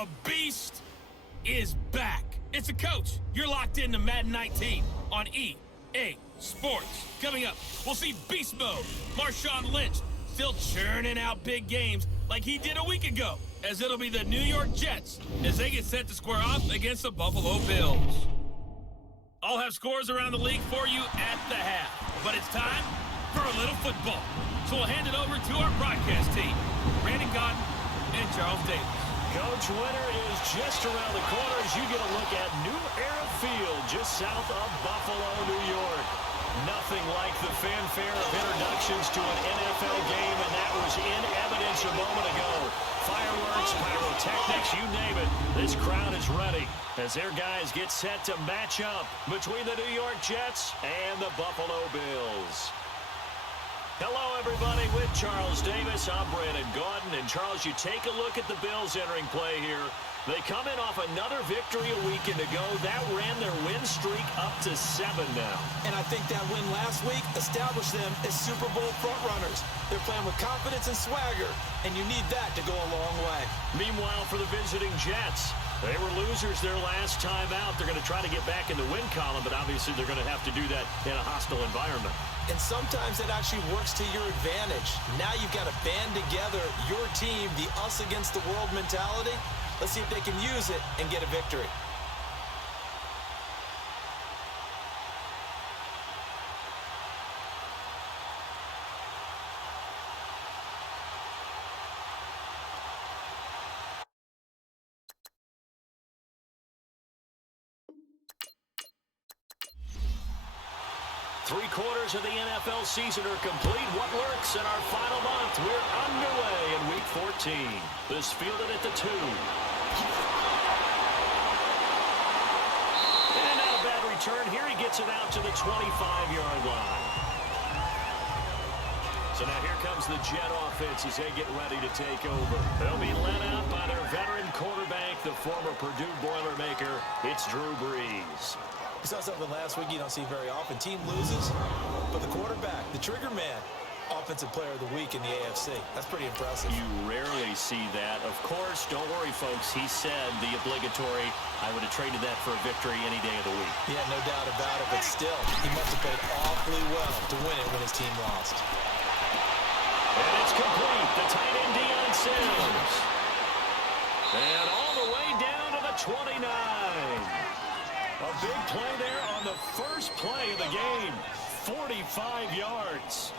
The Beast is back. It's a coach. You're locked into Madden 19 on EA Sports. Coming up, we'll see Beast Mode. Marshawn Lynch still churning out big games like he did a week ago, as it'll be the New York Jets as they get set to square off against the Buffalo Bills. I'll have scores around the league for you at the half, but it's time for a little football. So we'll hand it over to our broadcast team, Brandon Godden and Charles Davis. Coach, winter is just around the corner as you get a look at New Era Field just south of Buffalo, New York. Nothing like the fanfare of introductions to an NFL game, and that was in evidence a moment ago. Fireworks, pyrotechnics, you name it. This crowd is ready as their guys get set to match up between the New York Jets and the Buffalo Bills. Hello, everybody. With Charles Davis, I'm Brandon Godden. And, Charles, you take a look at the Bills entering play here. They come in off another victory a weekend ago. That ran their win streak up to 7 now. And I think that win last week established them as Super Bowl frontrunners. They're playing with confidence and swagger, and you need that to go a long way. Meanwhile, for the visiting Jets, they were losers their last time out. They're going to try to get back in the win column, but obviously they're going to have to do that in a hostile environment. And sometimes that actually works to your advantage. Now you've got to band together your team, the us against the world mentality. Let's see if they can use it and get a victory. Three-quarters of the NFL season are complete. What works in our final month? We're underway in Week 14. This fielded at the 2. And not a bad return. Here he gets it out to the 25-yard line. So now here comes the Jet offense as they get ready to take over. They'll be led out by their veteran quarterback, the former Purdue Boilermaker. It's Drew Brees. We saw something last week you don't see very often. Team loses, but the quarterback, the trigger man, offensive player of the week in the AFC. That's pretty impressive. You rarely see that. Of course, don't worry, folks. He said the obligatory, I would have traded that for a victory any day of the week. Yeah, no doubt about it, but still, he must have played awfully well to win it when his team lost. And it's complete. The tight end, Deion Sanders. And all the way down to the 29. A big play there on the first play of the game. 45 yards.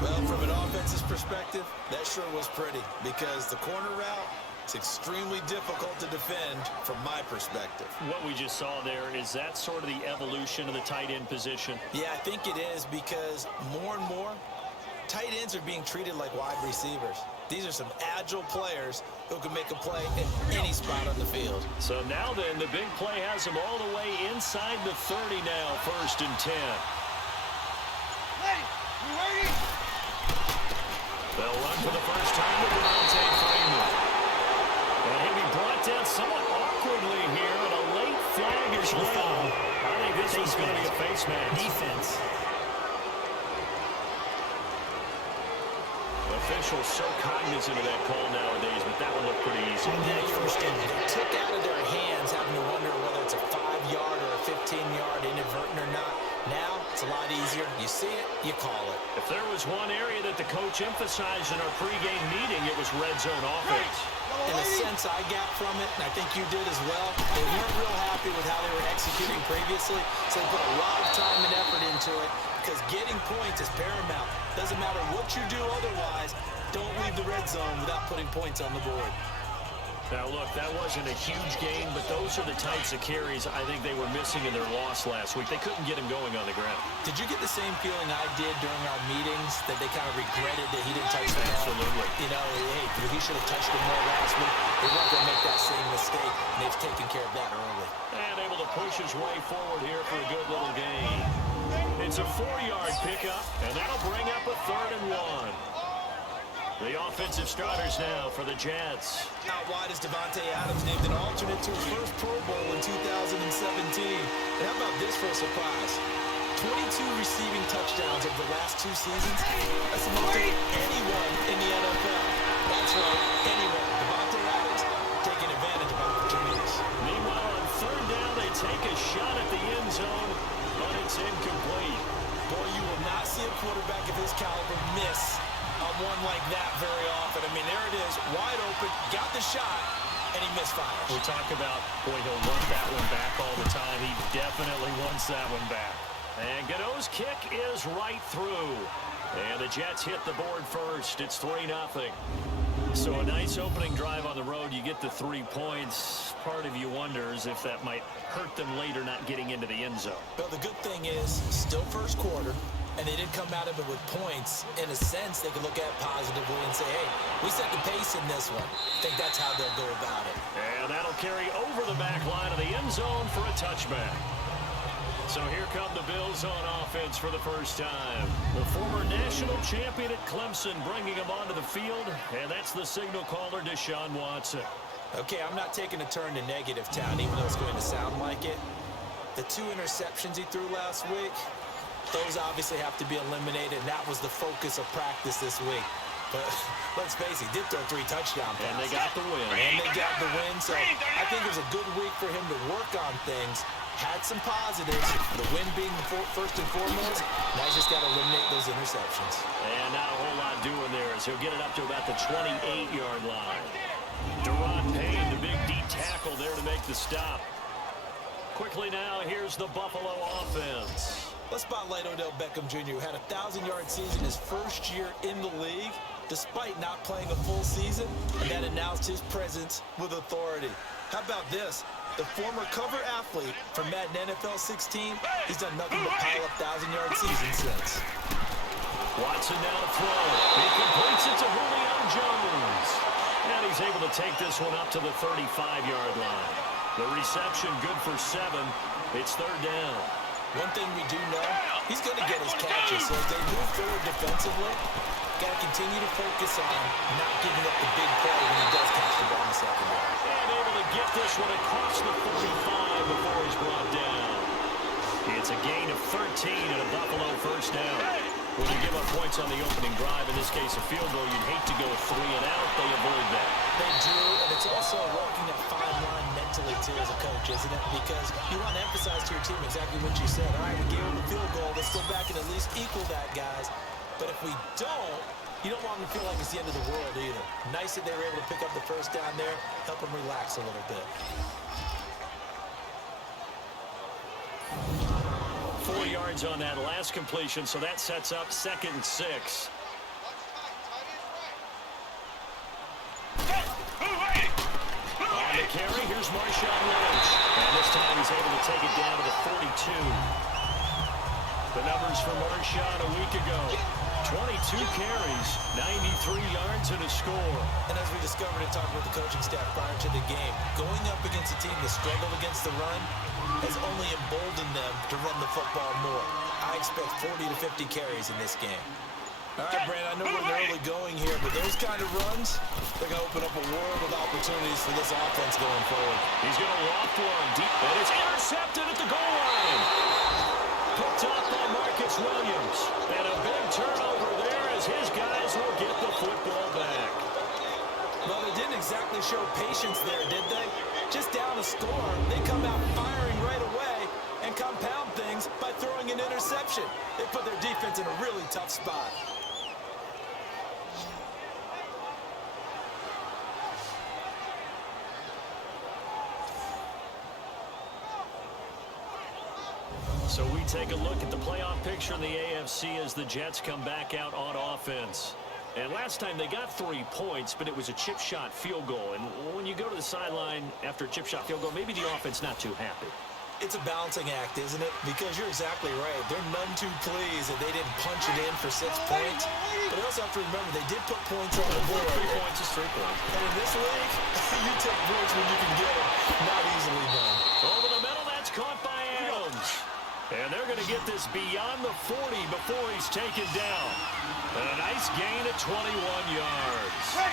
Well, from an offensive perspective, that sure was pretty because the corner route is extremely difficult to defend from my perspective. What we just saw there, is that sort of the evolution of the tight end position? Yeah, I think it is because more and more, tight ends are being treated like wide receivers. These are some agile players who can make a play at any spot on the field. So now then, the big play has them all the way inside the 30 now, 1st and 10. They'll run for the first time with Devontae Freeman. And he'll be brought down somewhat awkwardly here, and a late flag is thrown. I think this one's going to be a face mask. Defense. Officials so cognizant of that call nowadays, but that one looked pretty easy. It took out of their hands having to wonder whether it's a 5-yard or a 15-yard inadvertent or not. Now, it's a lot easier. You see it, you call it. If there was one area that the coach emphasized in our pregame meeting, it was red zone offense. In a sense I got from it, and I think you did as well, they weren't real happy with how they were executing previously, so they put a lot of time and effort into it because getting points is paramount. Doesn't matter what you do otherwise, don't leave the red zone without putting points on the board. Now, look, that wasn't a huge game, but those are the types of carries I think they were missing in their loss last week. They couldn't get him going on the ground. Did you get the same feeling I did during our meetings, that they kind of regretted that he didn't touch the ball? Absolutely. You know, hey, he should have touched the ball last week. They weren't going to make that same mistake, and they've taken care of that early. And able to push his way forward here for a good little gain. It's a 4-yard pickup, and that'll bring up a 3rd and 1. The offensive starters now for the Jets. Out wide is Davante Adams, named an alternate to his first Pro Bowl in 2017. And how about this for a surprise? 22 receiving touchdowns over the last 2 seasons. That's the most of anyone in the NFL. That's right, anyone. Davante Adams taking it quarterback of his caliber miss on one like that very often. I mean, there it is, wide open, got the shot, and he misfires. We talk about, boy, he'll want that one back all the time. He definitely wants that one back. And Godot's kick is right through. And the Jets hit the board first. It's 3-0. So a nice opening drive on the road. You get the 3 points. Part of you wonders if that might hurt them later not getting into the end zone. Well, the good thing is, still first quarter, and they did come out of it with points. In a sense, they could look at positively and say, hey, we set the pace in this one. I think that's how they'll go about it. And that'll carry over the back line of the end zone for a touchback. So here come the Bills on offense for the first time. The former national champion at Clemson bringing him onto the field, and that's the signal caller, Deshaun Watson. Okay, I'm not taking a turn to negative town, even though it's going to sound like it. The 2 interceptions he threw last week, those obviously have to be eliminated, and that was the focus of practice this week. But let's face it, he did throw 3 touchdown passes. And they got the win. And they got the win, so I think it was a good week for him to work on things. Had some positives, the win being first and foremost. Now he's just got to eliminate those interceptions. And not a whole lot doing there as he'll get it up to about the 28-yard line. Deron Payne, the big D tackle there to make the stop. Quickly now, here's the Buffalo offense. Let's spotlight Odell Beckham Jr., who had a 1,000-yard season his first year in the league, despite not playing a full season, and that announced his presence with authority. How about this? The former cover athlete from Madden NFL 16, he's done nothing but pile up 1,000-yard seasons since. Watson now to throw. He completes it to Julio Jones. And he's able to take this one up to the 35-yard line. The reception good for 7. It's 3rd down. One thing we do know, he's going to get his catches. So as they move forward defensively, got to continue to focus on not giving up the big play when he does catch the ball in the secondary. And able to get this one across the 45 before he's brought down. It's a gain of 13 and a Buffalo first down. When you give up points on the opening drive, in this case a field goal, you'd hate to go 3 and out. They avoid that. They do, and it's also walking a fine line mentally, too, as a coach, isn't it? Because you want to emphasize to your team exactly what you said. All right, we gave them a field goal. Let's go back and at least equal that, guys. But if we don't, you don't want them to feel like it's the end of the world either. Nice that they were able to pick up the first down there, help them relax a little bit. 4 yards on that last completion, so that sets up 2nd and 6. On the carry, here's Marshawn Lynch. And this time he's able to take it down to the 42. The numbers for Marshawn a week ago. 22 carries, 93 yards and a score. And as we discovered in talking with the coaching staff prior to the game, going up against a team that struggled against the run has only emboldened them to run the football more. I expect 40 to 50 carries in this game. All right, Brandon, I know we're in the early going here, but those kind of runs, they're going to open up a world of opportunities for this offense going forward. He's going to loft one deep, and it's intercepted at the goal line. Picked up by Marcus Williams. And a big turnover there as his guys will get the football back. Well, they didn't exactly show patience there, did they? Just down a score, they come out firing right away and compound things by throwing an interception. They put their defense in a really tough spot. So we take a look at the playoff picture in the AFC as the Jets come back out on offense. And last time they got 3 points, but it was a chip shot field goal. And when you go to the sideline after a chip shot field goal, maybe the offense not too happy. It's a balancing act, isn't it? Because you're exactly right. They're none too pleased that they didn't punch it in for 6 points. But you also have to remember, they did put points on the board. 3 points is 3 points. And in this league, you take points when you can get them. Not easily done. Over the middle, that's caught by Adams. And they're going to get this beyond the 40 before he's taken down. And a nice gain of 21 yards. Hey,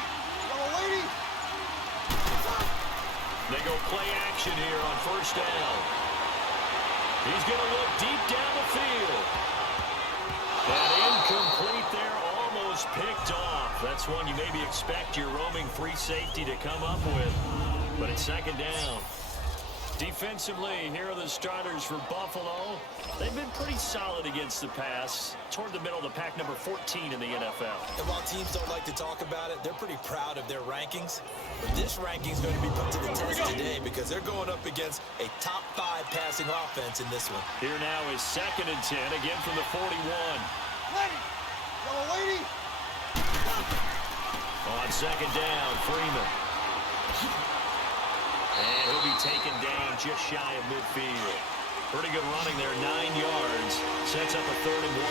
little lady. They go play action here on first down. He's going to look deep down the field. And incomplete there, almost picked off. That's one you maybe expect your roaming free safety to come up with. But it's 2nd down. Defensively, here are the starters for Buffalo. They've been pretty solid against the pass. Toward the middle of the pack, number 14 in the NFL. And while teams don't like to talk about it, they're pretty proud of their rankings. But this ranking is going to be put to the test today because they're going up against a top 5 passing offense in this one. Here now is 2nd and 10, again from the 41. Lady! Yellow lady! On 2nd down, Freeman. And he'll be taken down just shy of midfield. Pretty good running there, 9 yards. Sets up a 3rd and 1.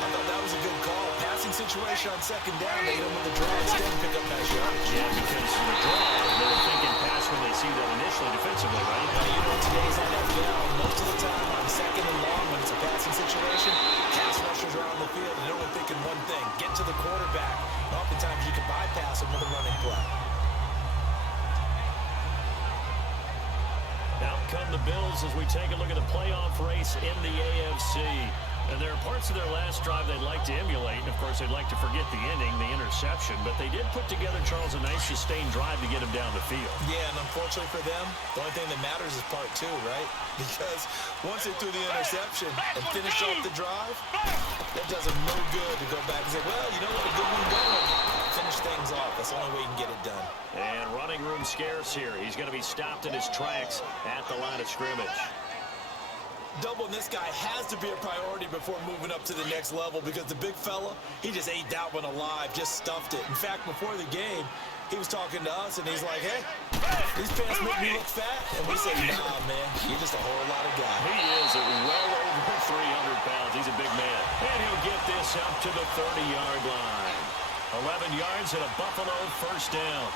I thought that was a good call. Passing situation on 2nd down. They hit him with the draw instead and pick up that yardage. Yeah, because the draw, they were thinking pass when they see that initially defensively, right? Now, you know, today's NFL, most of the time on 2nd and long, when it's a passing situation, pass rushers are on the field, and they're only thinking one thing, get to the quarterback. And oftentimes you can bypass them with a running play. Out come the Bills as we take a look at the playoff race in the AFC. And there are parts of their last drive they'd like to emulate. And, of course, they'd like to forget the ending, the interception. But they did put together, Charles, a nice sustained drive to get him down the field. Yeah, and unfortunately for them, the only thing that matters is part 2, right? Because once they threw the interception and finished off the drive, that does them no good to go back and say, well, you know what, a good one going. Finish things off. That's the only way you can get it done. And running room scarce here. He's going to be stopped in his tracks at the line of scrimmage. Doubling this guy has to be a priority before moving up to the next level because the big fella, he just ate that one alive, just stuffed it. In fact, before the game, he was talking to us, and he's like, hey, these pants make me look fat. And we say, nah, man, you're just a whole lot of guy. He is at well over 300 pounds. He's a big man. And he'll get this up to the 30-yard line. 11 yards and a Buffalo 1st down.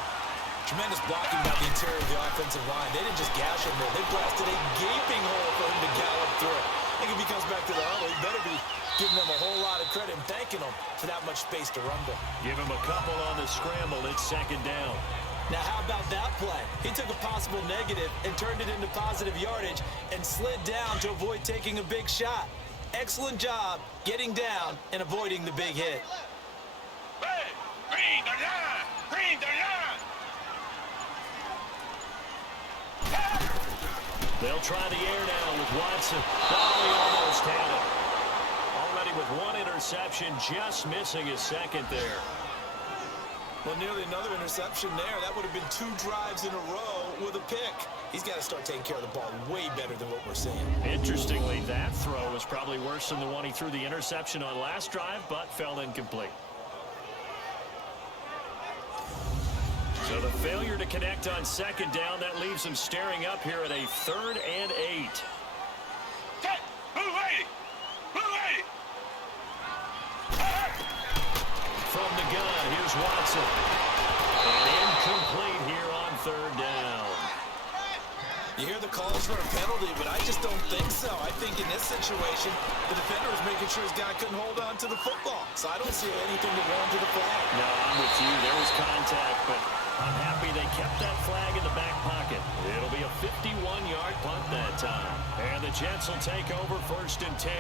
Tremendous blocking by the interior of the offensive line. They didn't just gash him there. They blasted a gaping hole for him to gallop through. I think if he comes back to the huddle, he better be giving them a whole lot of credit and thanking them for that much space to rumble. Give him a couple on the scramble. It's 2nd down. Now, how about that play? He took a possible negative and turned it into positive yardage and slid down to avoid taking a big shot. Excellent job getting down and avoiding the big hit. Hey! Green, they're down! Green, they're down! They'll try the air now with Watson. Oh, he almost had it. Already with 1 interception, just missing his 2nd there. Well, nearly another interception there. That would have been 2 drives in a row with a pick. He's got to start taking care of the ball way better than what we're seeing. Interestingly, that throw was probably worse than the one he threw the interception on last drive, but fell incomplete. So the failure to connect on 2nd down, that leaves him staring up here at a 3rd and 8. From the gun, here's Watson. And incomplete here on 3rd down. You hear the calls for a penalty, but I just don't think so. I think in this situation, the defender was making sure his guy couldn't hold on to the football. So I don't see anything to warrant to the flag. No, I'm with you. There was contact, but I'm happy they kept that flag in the back pocket. It'll be a 51-yard punt that time. And the Jets will take over 1st and 10.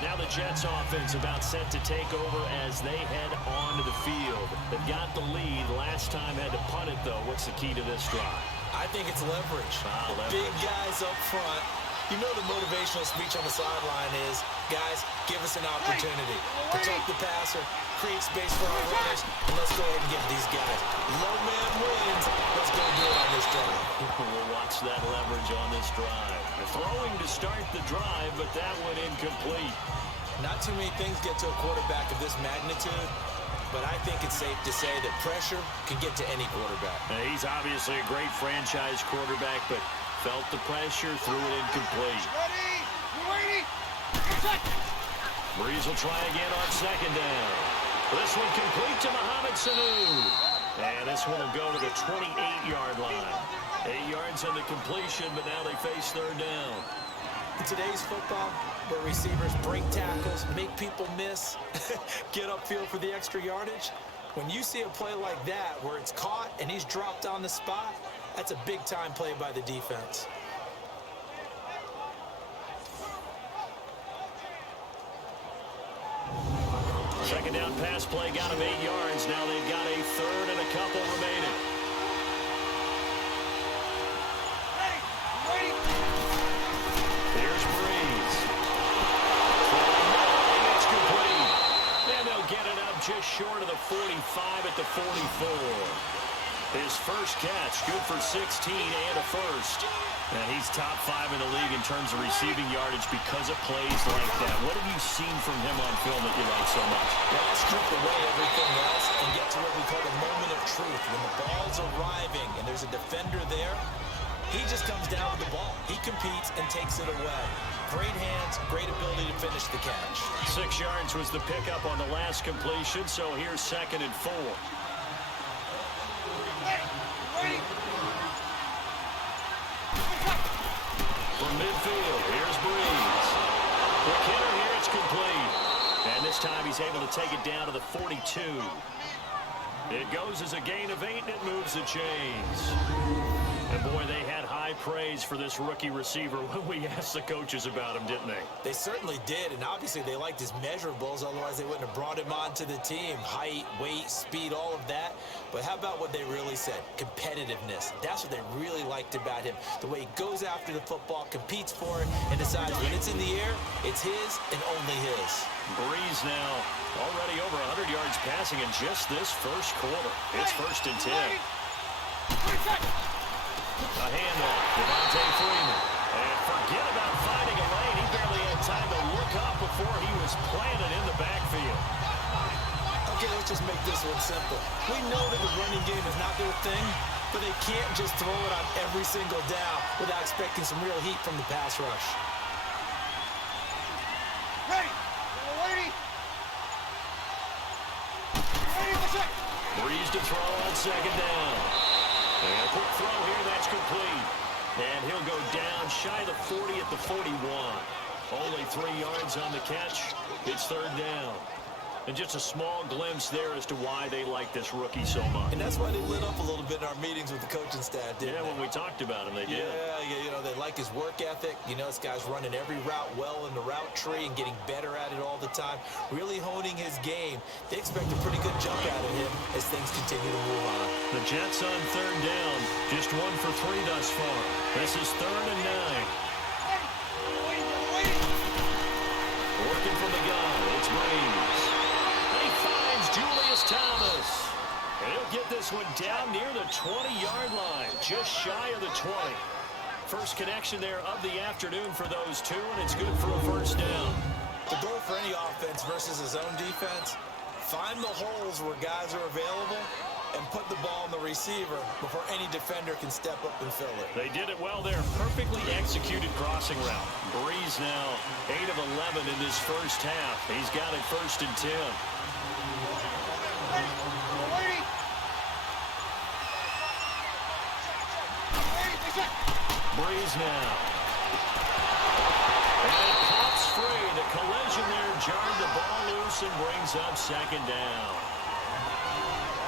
Now the Jets offense about set to take over as they head onto the field. They've got the lead. Last time had to punt it, though. What's the key to this drive? I think it's leverage. Leverage. Big guys up front. You know the motivational speech on the sideline is, guys, give us an opportunity. Protect the passer, create space for our runners, and let's go ahead and get these guys. Low man wins. Let's go do it on this drive. We'll watch that leverage on this drive. They're throwing to start the drive, but that one incomplete. Not too many things get to a quarterback of this magnitude, but I think it's safe to say that pressure can get to any quarterback. He's obviously a great franchise quarterback, but felt the pressure, threw it incomplete. Ready? You ready? Breeze will try again on 2nd down. This one complete to Mohamed Sanu. And this one will go to the 28-yard line. 8 yards on the completion, but now they face 3rd down. In today's football, where receivers break tackles, make people miss, get upfield for the extra yardage, when you see a play like that where it's caught and he's dropped on the spot, that's a big-time play by the defense. Second down pass play got him 8 yards. Now they've got a 3rd and a couple remaining. just short of the 45 at the 44. His first catch, good for 16 and a first. And he's top 5 in the league in terms of receiving yardage because of plays like that. What have you seen from him on film that you like so much? Well, I'll strip away everything else and get to what we call the moment of truth. When the ball's arriving and there's a defender there, he just comes down with the ball. He competes and takes it away. Great hands, great ability to finish the catch. 6 yards was the pickup on the last completion, so here's 2nd and 4. From midfield, here's Breeze. Quick hitter here, it's complete. And this time he's able to take it down to the 42. It goes as a gain of 8, and it moves the chains. And boy, they had high praise for this rookie receiver when we asked the coaches about him, didn't they? They certainly did, and obviously they liked his measurables, otherwise they wouldn't have brought him onto the team. Height, weight, speed, all of that. But how about what they really said? Competitiveness. That's what they really liked about him. The way he goes after the football, competes for it, and decides when it's in the air, it's his and only his. Breeze now already over 100 yards passing in just this first quarter. It's 1st and 10. A handoff, Devontae Freeman. And forget about finding a lane. He barely had time to look up before he was planted in the backfield. Okay, let's just make this one simple. We know that the running game is not their thing, but they can't just throw it on every single down without expecting some real heat from the pass rush. Breeze to throw on 2nd down. And a quick throw here, that's complete. And he'll go down shy of the 40 at the 41. Only 3 yards on the catch. It's 3rd down. And just a small glimpse there as to why they like this rookie so much. And that's why they lit up a little bit in our meetings with the coaching staff, didn't they? Yeah, when we talked about him, they did. Yeah, you know, they like his work ethic. You know, this guy's running every route well in the route tree and getting better at it all the time, really honing his game. They expect a pretty good jump out of him as things continue to move on. The Jets on 3rd down, just 1 for 3 thus far. This is 3rd and 9. Working from the gun, it's Breeze. Julius Thomas. And he'll get this one down near the 20-yard line, just shy of the 20. First connection there of the afternoon for those two, and it's good for a 1st down. The goal for any offense versus his own defense, find the holes where guys are available and put the ball on the receiver before any defender can step up and fill it. They did it well there. Perfectly executed crossing route. Breeze now 8 of 11 in this first half. He's got it 1st and 10. Breeze now. And it pops free. The collision there jarred the ball loose and brings up 2nd down.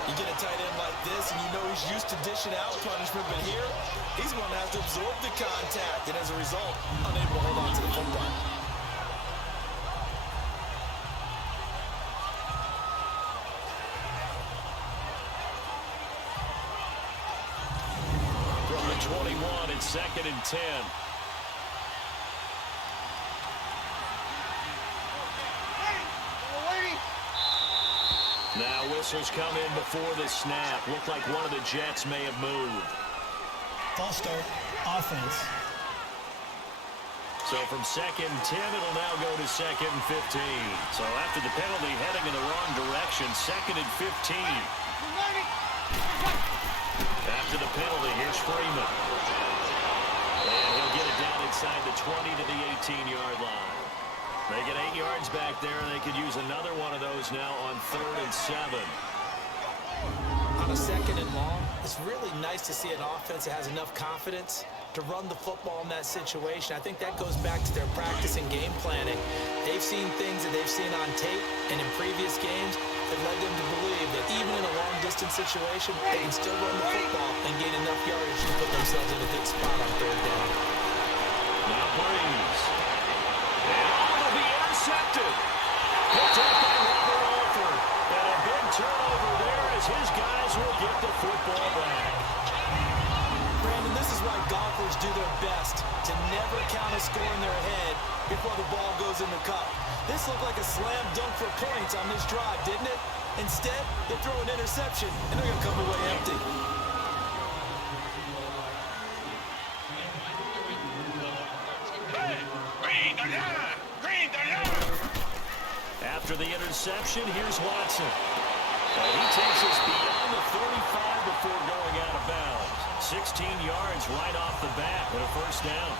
You get a tight end like this, and you know he's used to dishing out punishment, but here, he's going to have to absorb the contact, and as a result, unable to hold on to the football. From the 21, it's 2nd and 10. Now whistles come in before the snap. Looked like one of the Jets may have moved. False start, offense. So from 2nd and 10, it'll now go to 2nd and 15. So after the penalty heading in the wrong direction, 2nd and 15. After the penalty, here's Freeman. And he'll get it down inside the 20 to the 18-yard line. They get 8 yards back there, and they could use another one of those now on 3rd and 7. On a 2nd and long, it's really nice to see an offense that has enough confidence to run the football in that situation. I think that goes back to their practice and game planning. They've seen things that they've seen on tape and in previous games that led them to believe that even in a long-distance situation, they can still run the football and gain enough yardage to put themselves in a good spot on 3rd down. Now Breeze. And all will be intercepted. Picked up by Robert Alford. And a big turnover there as his guys will get the football back. Brandon, this is why golfers do their best to never count a score in their head before the ball goes in the cup. This looked like a slam dunk for points on this drive, didn't it? Instead, they throw an interception, and they're going to come away empty. Green the line! Green the line! After the interception, here's Watson. And he takes us beyond the 35 before going out of bounds. 16 yards right off the bat with a first down.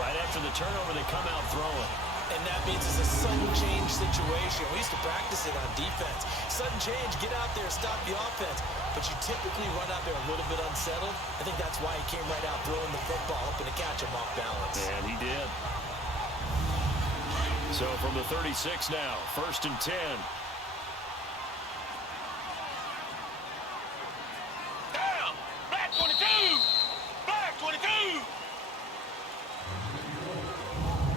Right after the turnover, they come out throwing. And that means it's a sudden change situation. We used to practice it on defense. Sudden change, get out there, stop the offense. But you typically run out there a little bit unsettled. I think that's why he came right out throwing the football, hoping to catch him off balance. And he did. So from the 36 now, 1st and 10. Down! Black 22! Black 22!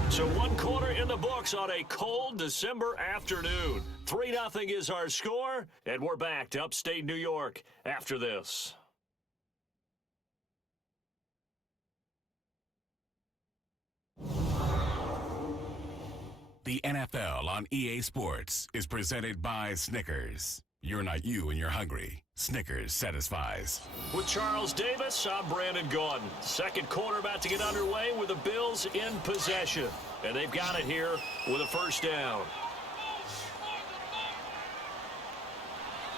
So 1/4 in the books on a cold December afternoon. 3-0 is our score, and we're back to upstate New York after this. The NFL on EA Sports is presented by Snickers. You're not you when you're hungry. Snickers satisfies. With Charles Davis, I'm Brandon Gaudin. Second quarter about to get underway with the Bills in possession. And they've got it here with a first down.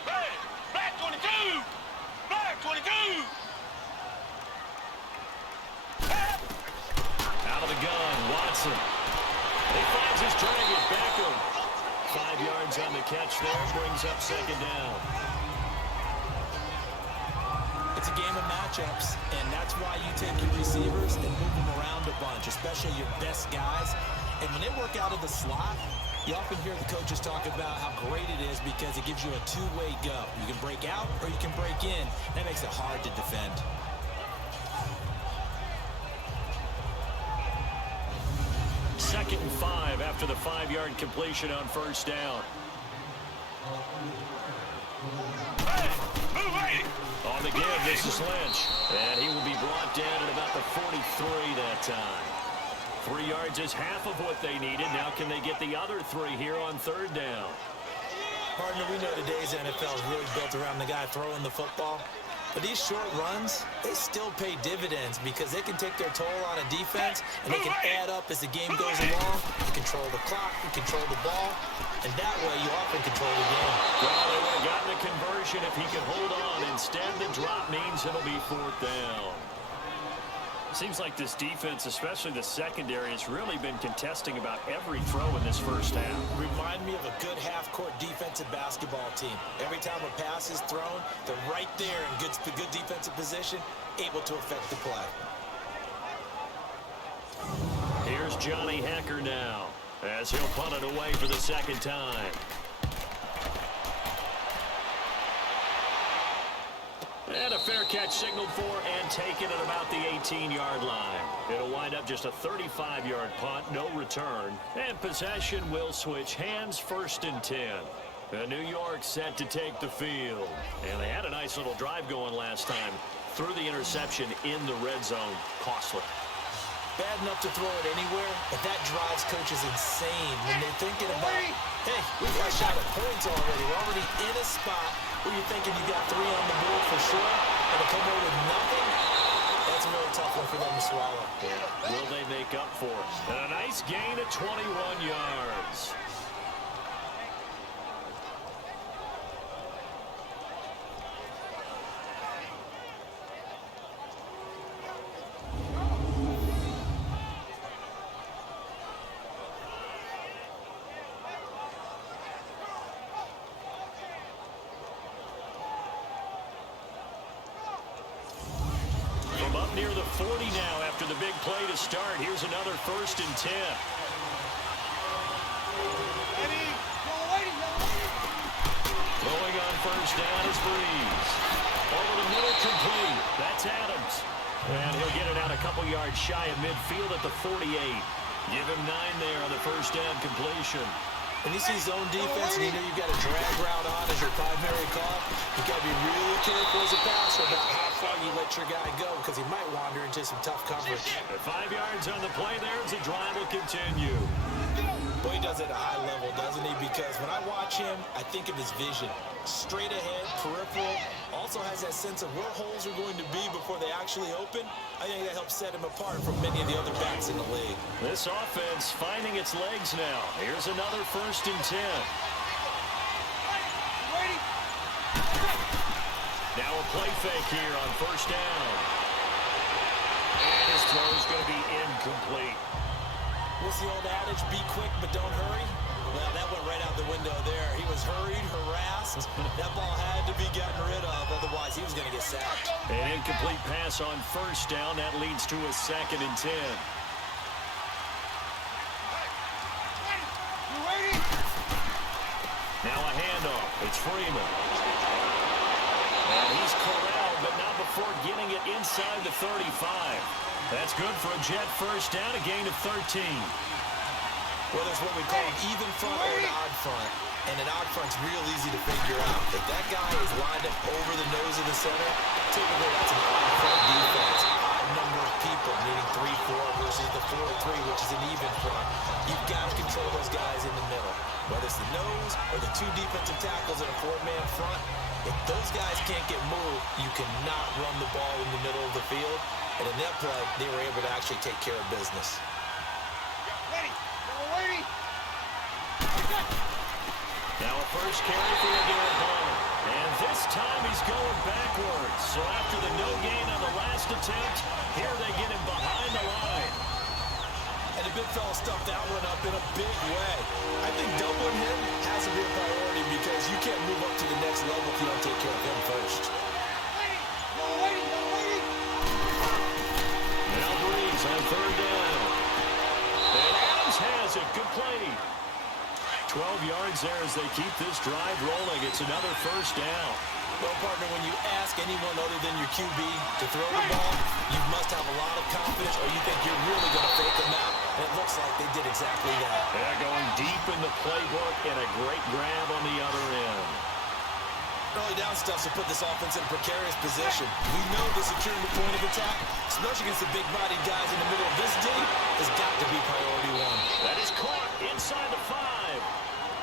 Black 22! Black 22! Out of the gun, Watson. He finds his target, Beckham. 5 yards on the catch there, brings up second down. It's a game of matchups, and that's why you take your receivers and move them around a bunch, especially your best guys. And when they work out of the slot, you often hear the coaches talk about how great it is because it gives you a two-way go. You can break out or you can break in. That makes it hard to defend. Second and 5 after the 5-yard completion on first down. On the give, this is Lynch. And he will be brought down at about the 43 that time. 3 yards is half of what they needed. Now can they get the other 3 here on third down? Partner, we know today's NFL is really built around the guy throwing the football. But these short runs, they still pay dividends because they can take their toll on a defense and they can add up as the game goes along. You control the clock, you control the ball, and that way you often control the game. Well, they would have gotten a conversion if he could hold on. Instead, the drop means it'll be fourth down. Seems like this defense, especially the secondary, has really been contesting about every throw in this first half. Remind me of a good half-court defensive basketball team. Every time a pass is thrown, they're right there in good defensive position, able to affect the play. Here's Johnny Hecker now, as he'll punt it away for the second time. And a fair catch signaled for and taken at about the 18-yard line. It'll wind up just a 35-yard punt, no return. And possession will switch hands, 1st and 10. New York set to take the field. And they had a nice little drive going last time. Threw the interception in the red zone. Costly. Bad enough to throw it anywhere, but that drives coaches insane when they're thinking about, hey, we've got a shot at points already. We're already in a spot where you're thinking you got 3 on the board for sure, and to come away with nothing, that's a really tough one for them to swallow. Will they make up for it? And a nice gain of 21 yards. Near the 40 now after the big play to start. Here's another 1st and 10. Throwing on first down is Breeze. Over the middle, complete. That's Adams. And he'll get it out a couple yards shy of midfield at the 48. Give him 9 there on the first down completion. When you see zone defense and you know you've got a drag route on as your primary call, you've got to be really careful as a passer about how far you let your guy go because he might wander into some tough coverage. At 5 yards on the play there as the drive will continue. Boy, he does it at a high level, doesn't he? because when I watch him, I think of his vision. Straight ahead, peripheral, also has that sense of where holes are going to be before they actually open. I think that helps set him apart from many of the other backs in the league. This offense finding its legs now. Here's another 1st and 10. Now a play fake here on 1st down. And his throw is going to be incomplete. What's the old adage? Be quick, but don't hurry. Well, that went right out the window there. He was hurried, harassed. That ball had to be gotten rid of, otherwise he was going to get sacked. An incomplete pass on 1st down. That leads to a 2nd and 10. Now a handoff. It's Freeman. And he's corralled, but not before getting it inside the 35. That's good for a Jet 1st down, a gain of 13. Well, there's what we call an even front or an odd front. And an odd front's real easy to figure out. If that guy is lined up over the nose of the center, typically that's an odd front defense. Odd number of people, meaning 3-4 versus the 4-3, which is an even front. You've got to control those guys in the middle. Whether it's the nose or the 2 defensive tackles in a 4-man front, if those guys can't get moved, you cannot run the ball in the middle of the field. And in that play, they were able to actually take care of business. Now a first carry for Garrett Ball. And this time he's going backwards. So after the no gain on the last attempt, here they get him behind the line. And the big fella stuffed that one up in a big way. I think doubling him has to be a priority because you can't move up to the next level if you don't take care of him first. Now Breeze on 3rd down. And Adams has it, complete. 12 yards there as they keep this drive rolling. It's another 1st down. Well, partner, when you ask anyone other than your QB to throw the ball, you must have a lot of confidence or you think you're really going to fake them out. And it looks like they did exactly that. They're going deep in the playbook and a great grab on the other end. Early down stuff to put this offense in a precarious position. We know the securing the point of attack, especially against the big-bodied guys in the middle of this D, has got to be priority 1. That is caught inside the 5.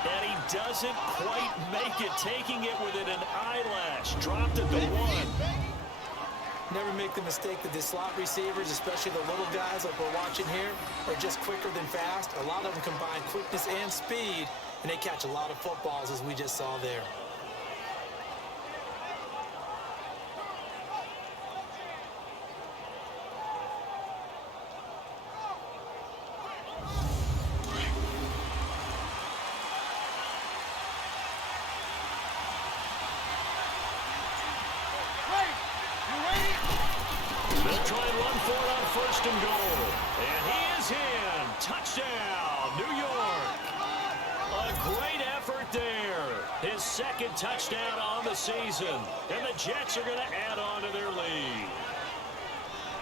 And he doesn't quite make it, taking it within an eyelash. Dropped at the 1. Never make the mistake that the slot receivers, especially the little guys like we're watching here, are just quicker than fast. A lot of them combine quickness and speed, and they catch a lot of footballs, as we just saw there. They'll try and run for it on 1st and goal. And he is in. Touchdown, New York. A great effort there. His 2nd touchdown on the season. And the Jets are going to add on to their lead.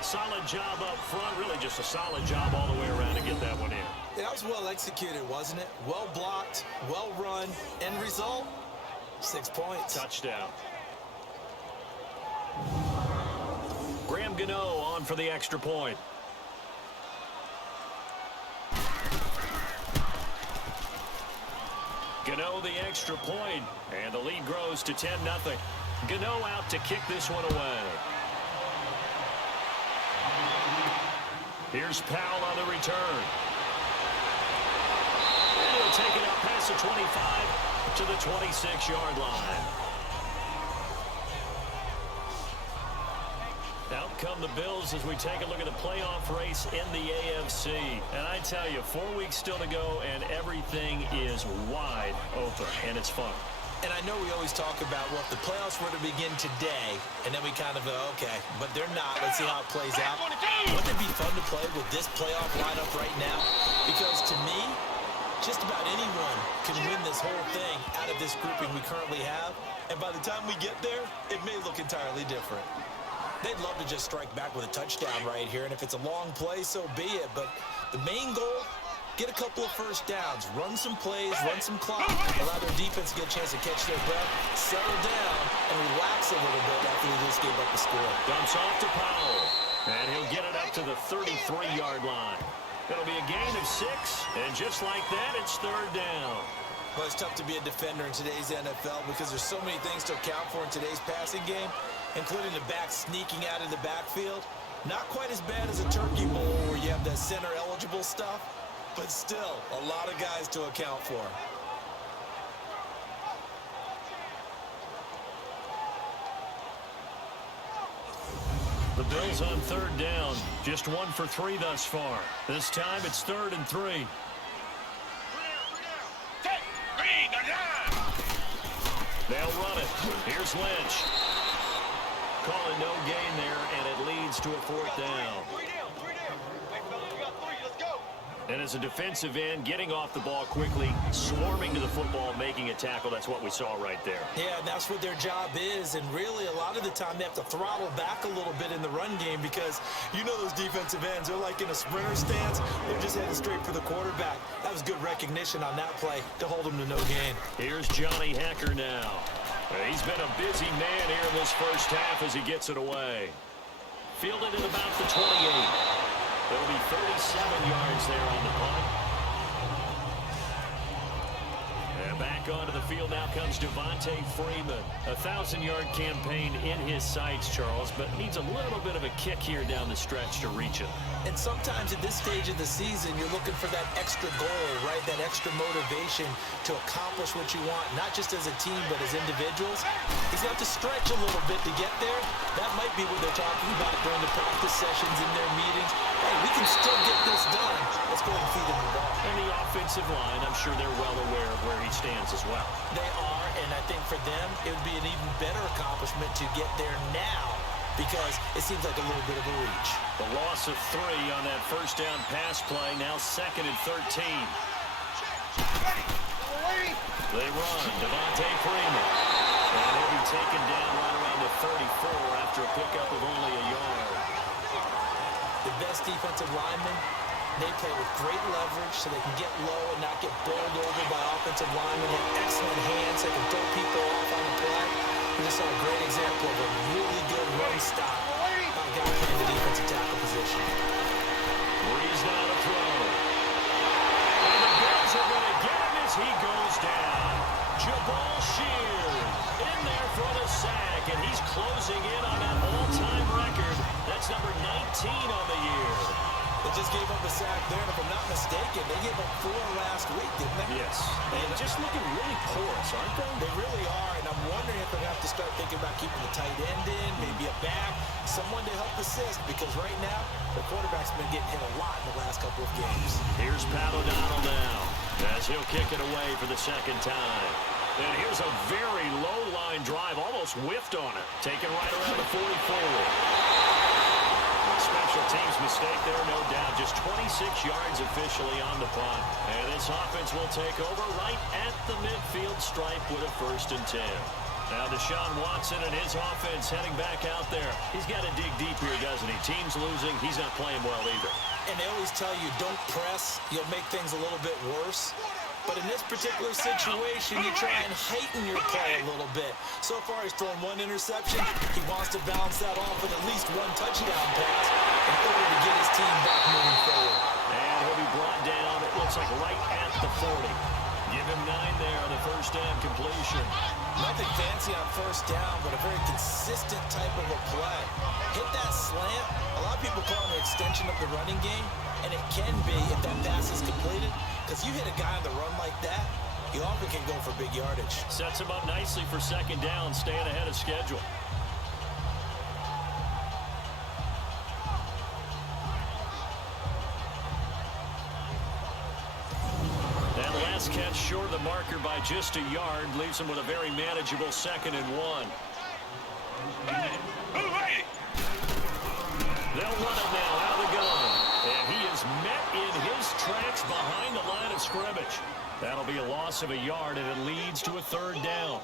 Solid job up front. Really just a solid job all the way around to get that one in. That was well executed, wasn't it? Well blocked, well run. End result, 6 points. Touchdown. Graham Gano on for the extra point. Gano the extra point, and the lead grows to 10-0. Gano out to kick this one away. Here's Powell on the return. And he'll take it up past the 25 to the 26-yard line. Out come the Bills as we take a look at the playoff race in the AFC. And I tell you, 4 weeks still to go, and everything is wide open, and it's fun. And I know we always talk about, well, if the playoffs were to begin today, and then we kind of go, okay, but they're not. Let's see how it plays out. Wouldn't it be fun to play with this playoff lineup right now? Because to me, just about anyone can win this whole thing out of this grouping we currently have. And by the time we get there, it may look entirely different. They'd love to just strike back with a touchdown right here, and if it's a long play, so be it. But the main goal, get a couple of first downs, run some plays, run some clock, allow their defense to get a chance to catch their breath, settle down, and relax a little bit after they just gave up the score. Dumps off to Powell, and he'll get it up to the 33-yard line. It'll be a gain of 6, and just like that, it's 3rd down. Well, it's tough to be a defender in today's NFL because there's so many things to account for in today's passing game, including the back sneaking out of the backfield. Not quite as bad as a turkey bowl where you have that center-eligible stuff, but still a lot of guys to account for. The Bills on third down. Just 1 for 3 thus far. This time it's 3rd and 3. They'll run it. Here's Lynch. Calling no gain there, and it leads to a 4th down. And as a defensive end, getting off the ball quickly, swarming to the football, making a tackle, that's what we saw right there. Yeah, and that's what their job is, and really a lot of the time they have to throttle back a little bit in the run game because you know those defensive ends, they're like in a sprinter stance, they're just heading straight for the quarterback. That was good recognition on that play to hold them to no gain. Here's Johnny Hecker now. He's been a busy man here in this first half as he gets it away. Fielded at about the 28. It'll be 37 yards there on the punt. And back onto the field now comes Devontae Freeman. A 1,000-yard campaign in his sights, Charles, but needs a little bit of a kick here down the stretch to reach it. And sometimes at this stage of the season, you're looking for that extra goal, right? That extra motivation to accomplish what you want, not just as a team, but as individuals. He's got to stretch a little bit to get there. That might be what they're talking about during the practice sessions in their meetings. Hey, we can still get this done. Let's go ahead and feed him the ball. And the offensive line, I'm sure they're well aware of where he stands as well. They are, and I think for them, it would be an even better accomplishment to get there now because it seems like a little bit of a reach. The loss of 3 on that first down pass play, now 2nd and 13. They run, Devontae Freeman. And he'll be taken down right around the 34 after a pickup of only a yard. The best defensive linemen, they play with great leverage so they can get low and not get bowled over by offensive linemen. They have excellent hands. They can throw people off on the play. We just saw a great example of a really good run stop by a guy playing the defensive tackle position. Breeze now to throw. And the Bills are going to get him as he goes down. Jabal Sheard in there for the sack, and he's closing in on that all-time record. That's number 19 on the year. They just gave up a sack there, and if I'm not mistaken, they gave up 4 last week, didn't they? Yes. And just looking really porous, aren't they? They really are, and I'm wondering if they're going to have to start thinking about keeping the tight end in, maybe a back, someone to help assist, because right now, the quarterback's been getting hit a lot in the last couple of games. Here's Pat O'Donnell now, as he'll kick it away for the 2nd time. And here's a very low-line drive, almost whiffed on it. Taken right around the 44. Special teams mistake there, no doubt. Just 26 yards officially on the punt. And this offense will take over right at the midfield stripe with a 1st and 10. Now Deshaun Watson and his offense heading back out there. He's got to dig deep here, doesn't he? Team's losing. He's not playing well either. And they always tell you, don't press. You'll make things a little bit worse. But in this particular situation, you try and heighten your play a little bit. So far, he's thrown 1 interception. He wants to balance that off with at least 1 touchdown pass in order to get his team back moving forward. And he'll be brought down, it looks like right at the 40. Give him 9 there on the first down completion. Nothing fancy on first down, but a very consistent type of a play. Hit that slant. A lot of people call it an extension of the running game, and it can be if that pass is completed. Because you hit a guy on the run like that, you often can go for big yardage. Sets him up nicely for 2nd down, staying ahead of schedule. That last catch short of the marker by just a yard leaves him with a very manageable 2nd and 1. Hey, move it! They'll run it now out of the gun. And he is met in his tracks behind the line of scrimmage. That'll be a loss of a yard, and it leads to a 3rd down.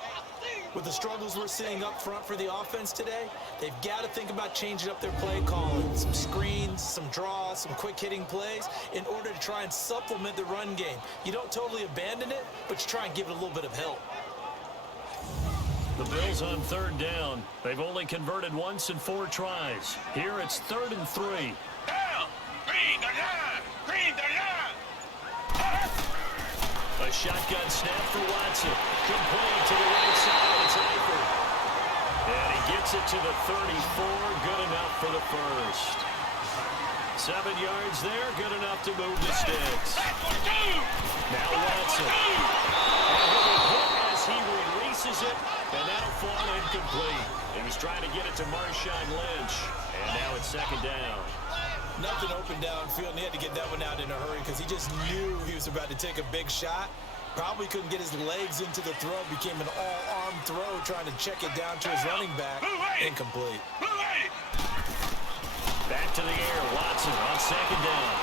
With the struggles we're seeing up front for the offense today, they've got to think about changing up their play calling. Some screens, some draws, some quick-hitting plays in order to try and supplement the run game. You don't totally abandon it, but you try and give it a little bit of help. The Bills on 3rd down. They've only converted once in 4 tries. Here it's 3rd and 3. Down! Green the line! Green the line! A A shotgun snap for Watson. Complete to the right side. It's Eifert. And he gets it to the 34. Good enough for the first. 7 yards there. Good enough to move the sticks. Now Watson. And he'll be hit as he releases it. And that'll fall incomplete. He was trying to get it to Marshawn Lynch. And now it's second down. Nothing open downfield, and he had to get that one out in a hurry because he just knew he was about to take a big shot. Probably couldn't get his legs into the throw. Became an all-arm throw, trying to check it down to his running back. Incomplete. Back to the air. Watson on second down.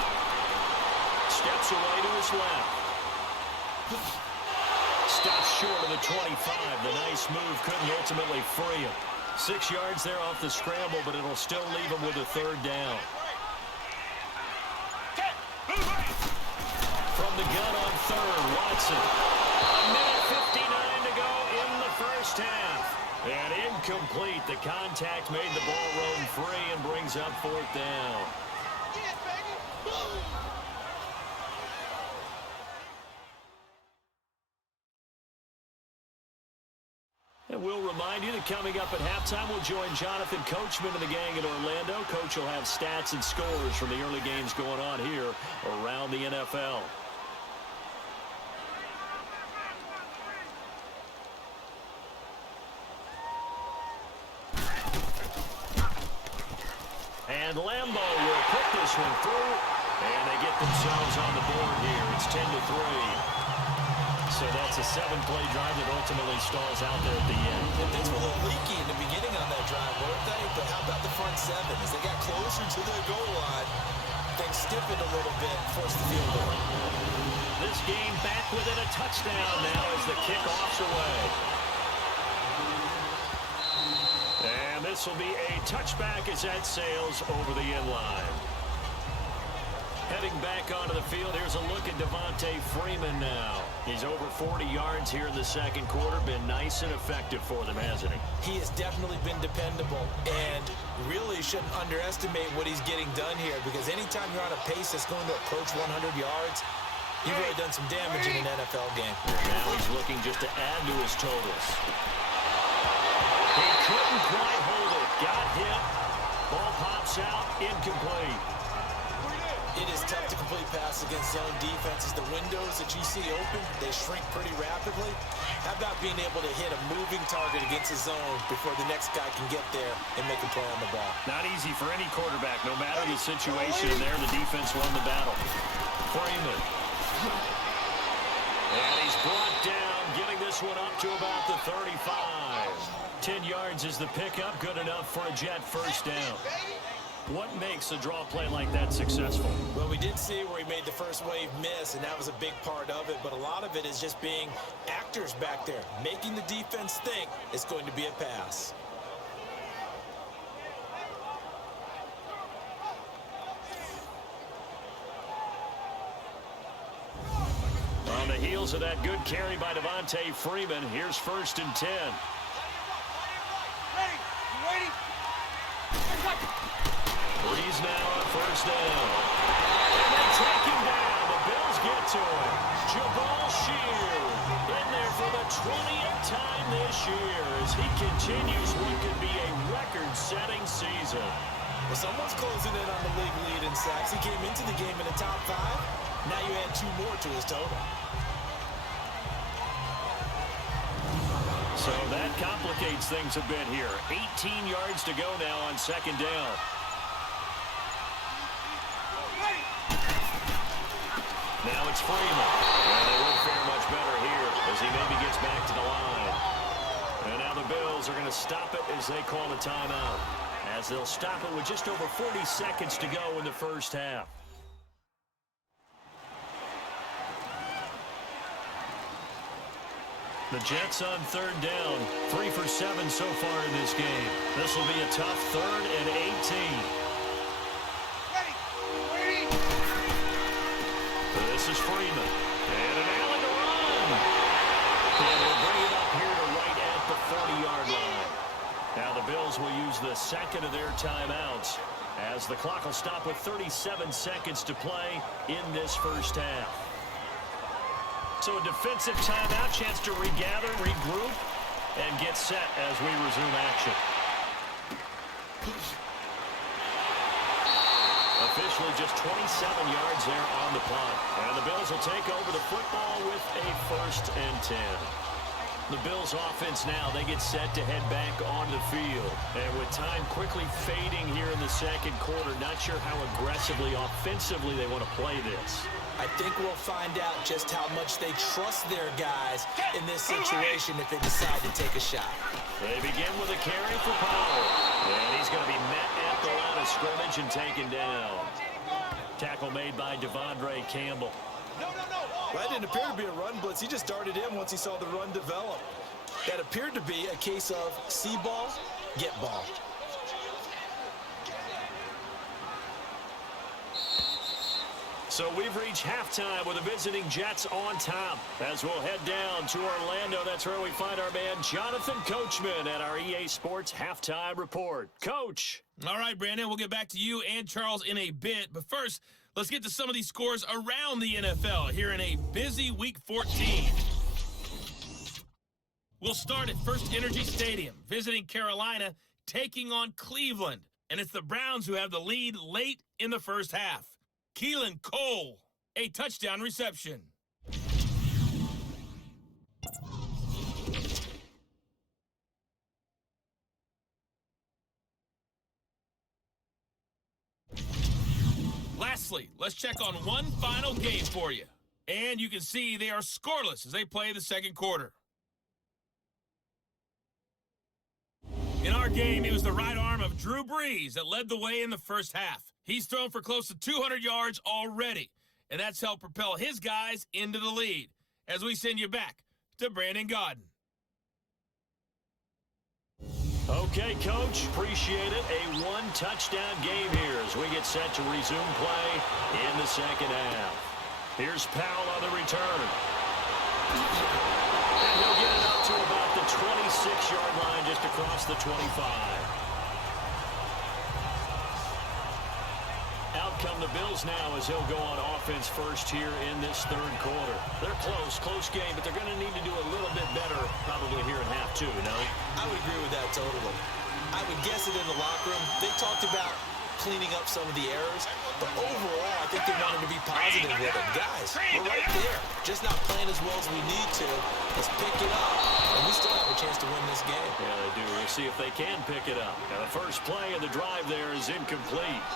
Steps away to his left. Stops short of the 25. The nice move couldn't ultimately free him. 6 yards there off the scramble, but it'll still leave him with a third down. From the gun on third, Watson. A minute 59 to go in the first half. And incomplete. The contact made the ball roam free and brings up fourth down. And we'll remind you that coming up at halftime, we'll join Jonathan Coachman and the gang at Orlando. Coach will have stats and scores from the early games going on here around the NFL. And Lambeau will put this one through, and they get themselves on the board here. It's 10-3. So that's a 7-play drive that ultimately stalls out there at the end. And things were a little leaky in the beginning on that drive, weren't they? But how about the front seven? As they got closer to the goal line, things stiffened a little bit and forced the field goal. This game back within a touchdown now as the kickoff's away. And this will be a touchback as that sails over the end line. Heading back onto the field, here's a look at Devontae Freeman now. He's over 40 yards here in the second quarter. Been nice and effective for them, hasn't he? He has definitely been dependable, and really shouldn't underestimate what he's getting done here, because anytime you're on a pace that's going to approach 100 yards, you've really done some damage in an NFL game. Now he's looking just to add to his totals. He couldn't quite hold it. Got hit. Ball pops out. Incomplete. It is tough to complete passes against zone defenses. The windows that you see open, they shrink pretty rapidly. How about being able to hit a moving target against a zone before the next guy can get there and make a play on the ball? Not easy for any quarterback. No matter the situation in there, the defense won the battle. Freeman. And he's brought down, getting this one up to about the 35. 10 yards is the pickup. Good enough for a Jet first down. What makes a draw play like that successful? Well, we did see where he made the first wave miss, and that was a big part of it. But a lot of it is just being actors back there, making the defense think it's going to be a pass. On the heels of that good carry by Devontae Freeman, here's 1st and 10. Breeze now on first down. And they take him down. The Bills get to him. Jabal Sheard in there for the 20th time this year as he continues what could be a record-setting season. Well, someone's closing in on the league lead in sacks. He came into the game in the top 5. Now you add 2 more to his total. So that complicates things a bit here. 18 yards to go now on second down. Now it's Freeman. Well, they won't fare much better here as he maybe gets back to the line. And now the Bills are going to stop it as they call a timeout. As they'll stop it with just over 40 seconds to go in the first half. The Jets on third down. 3 for 7 so far in this game. This will be a tough 3rd and 18. This is Freeman. And an alley to run. And we'll bring it up here to right at the 40-yard line. Now the Bills will use the second of their timeouts as the clock will stop with 37 seconds to play in this first half. So a defensive timeout, chance to regather, regroup, and get set as we resume action. Officially just 27 yards there on the punt. And the Bills will take over the football with a 1st and 10. The Bills offense now, they get set to head back onto the field. And with time quickly fading here in the second quarter, not sure how aggressively, offensively they want to play this. I think we'll find out just how much they trust their guys in this situation if they decide to take a shot. They begin with a carry for Powell. And he's going to be met at the line of scrimmage and taken down. Tackle made by Devondre Campbell. That didn't appear to be a run blitz. He just darted in once he saw the run develop. That appeared to be a case of see ball, get ball. So we've reached halftime with the visiting Jets on top. As we'll head down to Orlando, that's where we find our man Jonathan Coachman at our EA Sports Halftime Report. Coach. All right, Brandon, we'll get back to you and Charles in a bit. But first, let's get to some of these scores around the NFL here in a busy Week 14. We'll start at First Energy Stadium, visiting Carolina, taking on Cleveland. And it's the Browns who have the lead late in the first half. Keelan Cole, a touchdown reception. Lastly, let's check on one final game for you. And you can see they are scoreless as they play the second quarter. In our game, it was the right arm of Drew Brees that led the way in the first half. He's thrown for close to 200 yards already, and that's helped propel his guys into the lead. As we send you back to Brandon Gaudin. Okay, Coach, appreciate it. A one-touchdown game here as we get set to resume play in the second half. Here's Powell on the return. And he'll get it up to about the 26-yard line, just across the 25. Out come the Bills now as he'll go on offense first here in this third quarter. They're close game, but they're going to need to do a little bit better probably here in half two, no? I would agree with that totally. I would guess it in the locker room. They talked about cleaning up some of the errors, but overall, I think they wanted to be positive with them. Guys, we're right there. Just not playing as well as we need to. Let's pick it up, and we still have a chance to win this game. Yeah, they do. We'll see if they can pick it up. Now, the first play of the drive there is incomplete.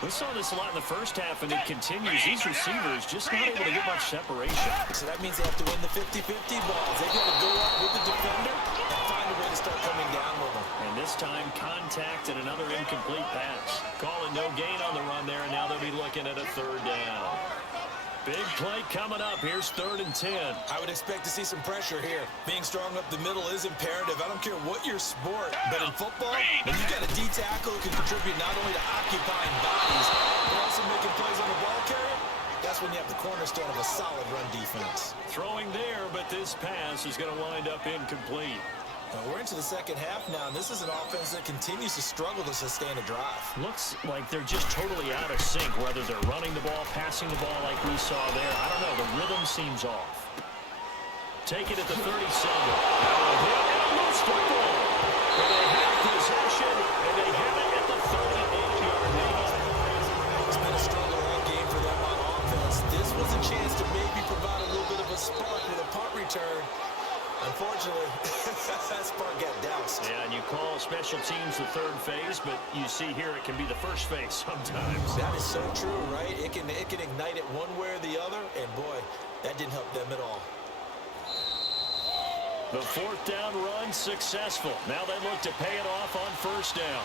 We saw this a lot in the first half, and it continues. These receivers just not able to get much separation. So that means they have to win the 50-50 balls. They've got to go up with the defender and find a way to start coming down with them. And this time, contact and another incomplete pass. Calling no gain on the run there, and now they'll be looking at a third down. Big play coming up. Here's 3rd and 10. I would expect to see some pressure here. Being strong up the middle is imperative. I don't care what your sport, but in football, when you've got a D tackle who can contribute not only to occupying bodies, but also making plays on the ball carrier, that's when you have the cornerstone of a solid run defense. Throwing there, but this pass is going to wind up incomplete. We're into the second half now, and this is an offense that continues to struggle to sustain a drive. Looks like they're just totally out of sync, whether they're running the ball, passing the ball like we saw there. I don't know. The rhythm seems off. Take it at the 37. Now a hit and a loose football. But they have possession, and they have it at the 38-yard line. It's been a struggle all game for them on offense. This was a chance to maybe provide a little bit of a spark with a punt return. Unfortunately, that spark got doused. Yeah, and you call special teams the third phase, but you see here it can be the first phase sometimes. That is so true, right? It can ignite it one way or the other, and boy, that didn't help them at all. The 4th down run successful. Now they look to pay it off on 1st down.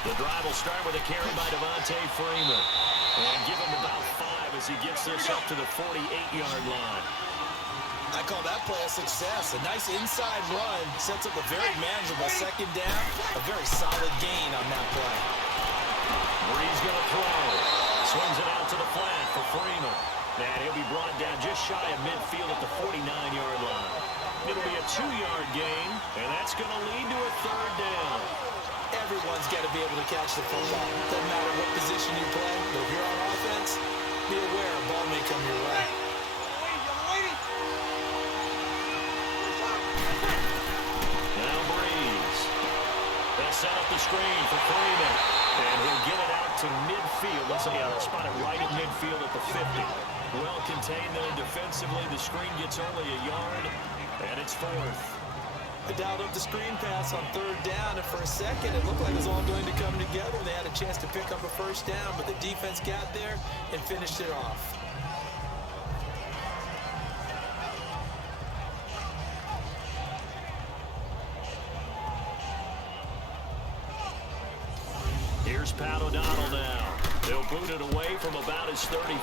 The drive will start with a carry by Devontae Freeman. And give him about 5 as he gets this up to the 48-yard line. I call that play a success. A nice inside run sets up a very manageable second down. A very solid gain on that play. Brees going to throw. Swings it out to the flat for Freeman. And he'll be brought down just shy of midfield at the 49-yard line. It'll be a 2-yard gain, and that's going to lead to a 3rd down. Everyone's got to be able to catch the football. Doesn't matter what position you play, but if you're on offense, be aware a ball may come your way. Now Breeze. They'll set up the screen for Freeman. And he'll get it out to midfield. Let's see, they'll spot it right at midfield at the 50. Well contained there defensively. The screen gets only a yard, and it's fourth. They dialed up the screen pass on third down, and for a second, it looked like it was all going to come together. They had a chance to pick up a first down, but the defense got there and finished it off. Here's Pat O'Donnell now. They'll boot it away from about his 35.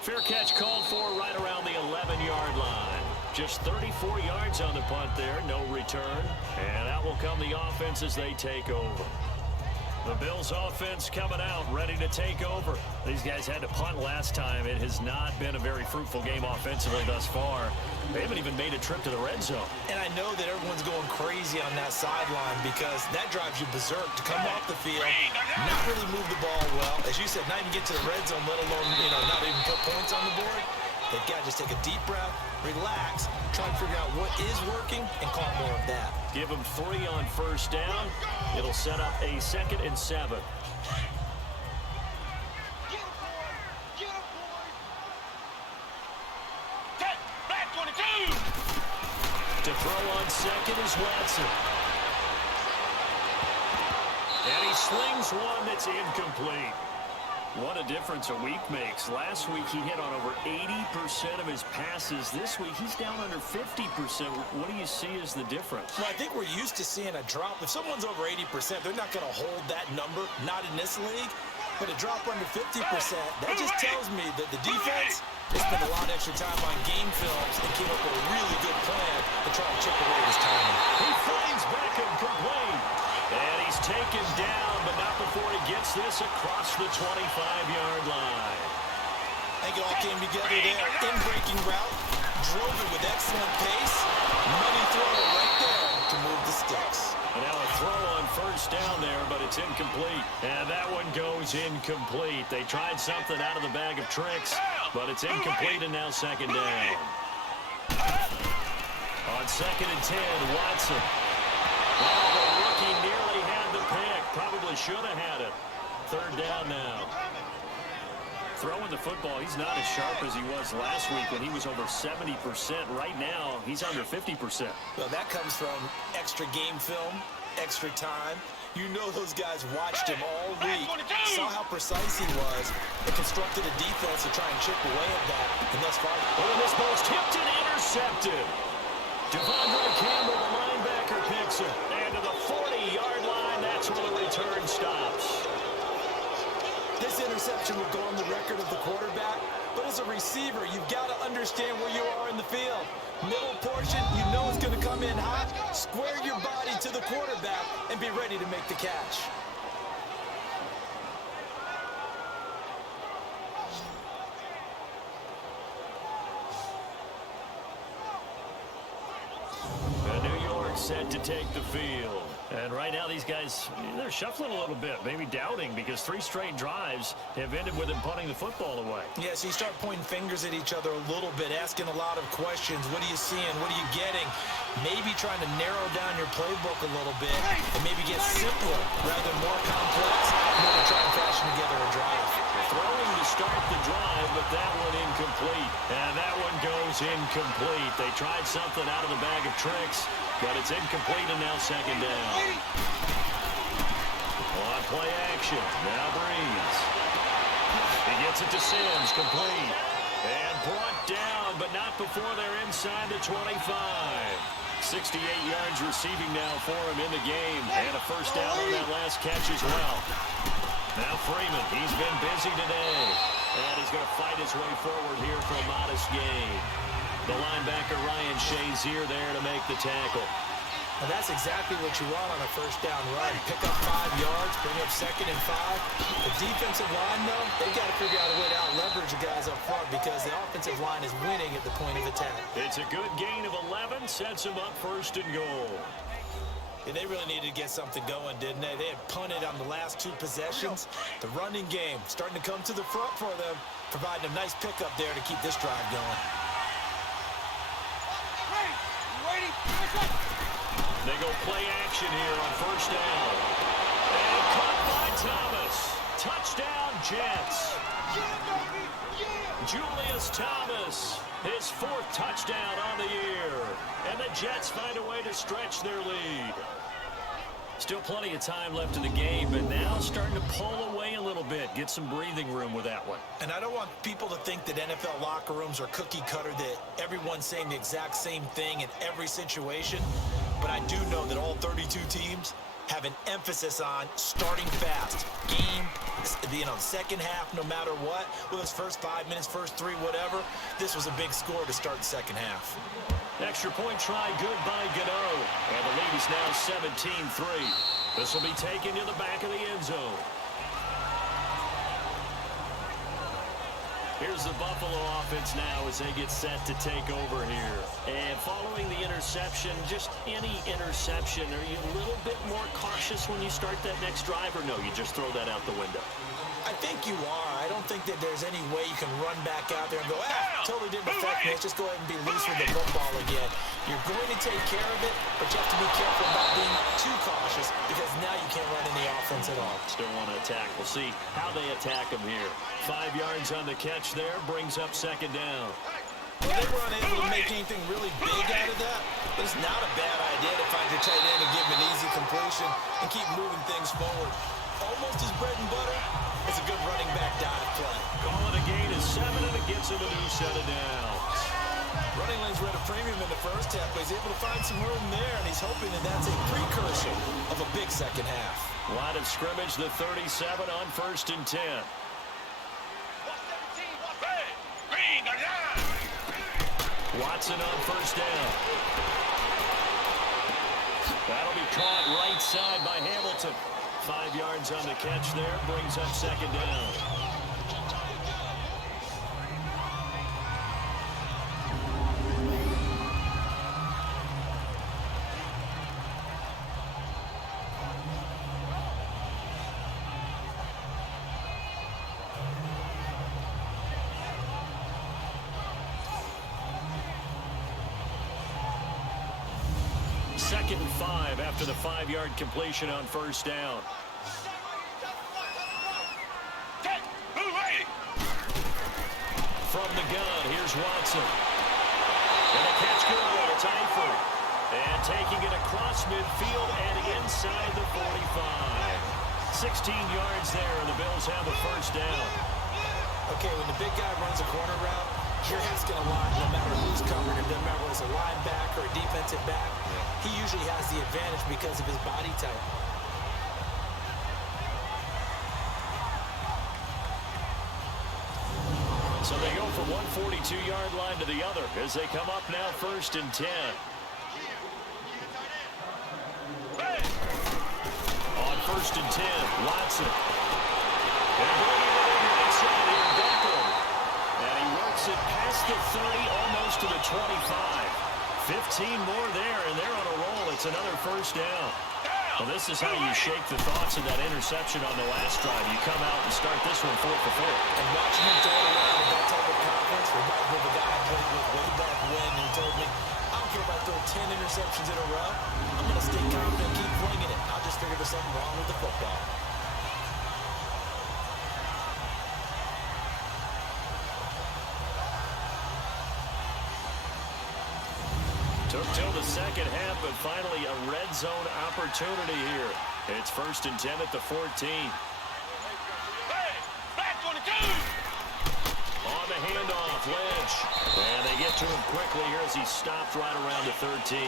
Fair catch called for right around the 11-yard line. Just 34 yards on the punt there, no return. And that will come the offense as they take over. The Bills offense coming out, ready to take over. These guys had to punt last time. It has not been a very fruitful game offensively thus far. They haven't even made a trip to the red zone. And I know that everyone's going crazy on that sideline because that drives you berserk to come off the field, not really move the ball well. As you said, not even get to the red zone, let alone, not even put points on the board. They've got to just take a deep breath, relax, try and figure out what is working, and call more of that. Give them 3 on first down. It'll set up a 2nd and 7. To throw on second is Watson. And he slings one that's incomplete. What a difference a week makes. Last week he hit on over 80% of his passes. This week he's down under 50%. What do you see as the difference? Well, I think we're used to seeing a drop. If someone's over 80%, they're not going to hold that number, not in this league. But a drop under 50%, that just tells me that the defense has spent a lot of extra time on game films and came up with a really good plan to try and chip away his timing. He finds Beckham complete. And he's taken down, but not before he gets this across the 25-yard line. I think it all came together there. In-breaking route, drove it with excellent pace. Money throw right there to move the sticks. And now a throw on first down there, but it's incomplete. And that one goes incomplete. They tried something out of the bag of tricks, but it's incomplete, and now 2nd down. On 2nd and 10, Watson. Oh, the rookie nearly had the pick. Probably should have had it. 3rd down now. Throwing the football, he's not as sharp as he was last week when he was over 70%. Right now, he's under 50%. Well, that comes from extra game film, extra time. You know those guys watched him all week, saw how precise he was, and constructed a defense to try and chip away at that. And thus far, oh, this ball's tipped and intercepted. Devondre Campbell, the linebacker, picks it. And to the 40-yard line, that's where the return stops. This interception will go on the record of the quarterback, but as a receiver, you've got to understand where you are in the field. Middle portion, you know it's going to come in hot. Square your body to the quarterback and be ready to make the catch. New York set to take the field. And right now these guys, they're shuffling a little bit, maybe doubting, because 3 straight drives have ended with them punting the football away. Yeah, so you start pointing fingers at each other a little bit, asking a lot of questions. What are you seeing? What are you getting? Maybe trying to narrow down your playbook a little bit and maybe get simpler rather than more complex in order to try and fashion together a drive. Throwing to start the drive, but that one incomplete. And that one goes incomplete. They tried something out of the bag of tricks, but it's incomplete, and now 2nd down. On play action, now Breeze. He gets it to Sims, complete. And brought down, but not before they're inside the 25. 68 yards receiving now for him in the game. And a first down on that last catch as well. Now Freeman, he's been busy today. And he's going to fight his way forward here for a modest gain. The linebacker Ryan Shazier there to make the tackle. And that's exactly what you want on a first down run. Pick up 5 yards, bring up 2nd and 5. The defensive line, though, they've got to figure out a way to out-leverage the guys up front because the offensive line is winning at the point of attack. It's a good gain of 11, sets him up 1st and goal. And they really needed to get something going, didn't they? They had punted on the last 2 possessions. The running game starting to come to the front for them, providing a nice pickup there to keep this drive going. They go play action here on first down. And caught by Thomas. Touchdown, Jets. Julius Thomas, his 4th touchdown on the year. And the Jets find a way to stretch their lead. Still plenty of time left in the game, but now starting to pull away a little bit. Get some breathing room with that one. And I don't want people to think that NFL locker rooms are cookie cutter, that everyone's saying the exact same thing in every situation. But I do know that all 32 teams have an emphasis on starting fast. Game, second half, no matter what. Whether it's first 5 minutes, first 3, whatever. This was a big score to start the second half. Extra point try good by Gano. And the lead is now 17-3. This will be taken to the back of the end zone. Here's the Buffalo offense now as they get set to take over here. And following the interception, just any interception, are you a little bit more cautious when you start that next drive, or no, you just throw that out the window? I think you are. I don't think that there's any way you can run back out there and go, totally didn't affect me. Let's just go ahead and be loose with the football again. You're going to take care of it, but you have to be careful about being too cautious because now you can't run any offense at all. Still want to attack. We'll see how they attack him here. 5 yards on the catch there, brings up second down. Well, they were unable to make anything really big out of that, but it's not a bad idea to find your tight end and give him an easy completion and keep moving things forward. Almost his bread and butter. It's a good running back dive play. Calling a gain is 7, and it gets him a new set of downs. Running lanes were at a premium in the first half, but he's able to find some room there, and he's hoping that that's a precursor of a big second half. Line of scrimmage, the 37 on 1st and 10. Watson on first down. That'll be caught right side by Hamilton. 5 yards on the catch there, brings up second down. Second and 5 after the 5-yard completion on first down. From the gun, here's Watson. And a catch good, it's Eifert. And taking it across midfield and inside the 45. 16 yards there, and the Bills have a first down. Okay, when the big guy runs a corner route, you're asking a lot no matter who's covering him. Doesn't matter whether it's a linebacker or a defensive back. He usually has the advantage because of his body type. So they go from one 42-yard line to the other as they come up now 1st and 10. On 1st and 10, Watson. And bringing it in right side here, Beckham. And he works it past the 30, almost to the 25. 15 more there, and they're on a roll. It's another first down. Well, this is how you shake the thoughts of that interception on the last drive. You come out and start this one 4 for 4. And watching him throw it around with that type of confidence reminds me of a guy I played with way back when who told me, I don't care if I throw 10 interceptions in a row. I'm going to stay confident and keep flinging it. I just figured there's something wrong with the football. Took till the second half, but finally a red zone opportunity here. It's 1st and 10 at the 14. On the handoff, Lynch. And they get to him quickly here as he stopped right around the 13.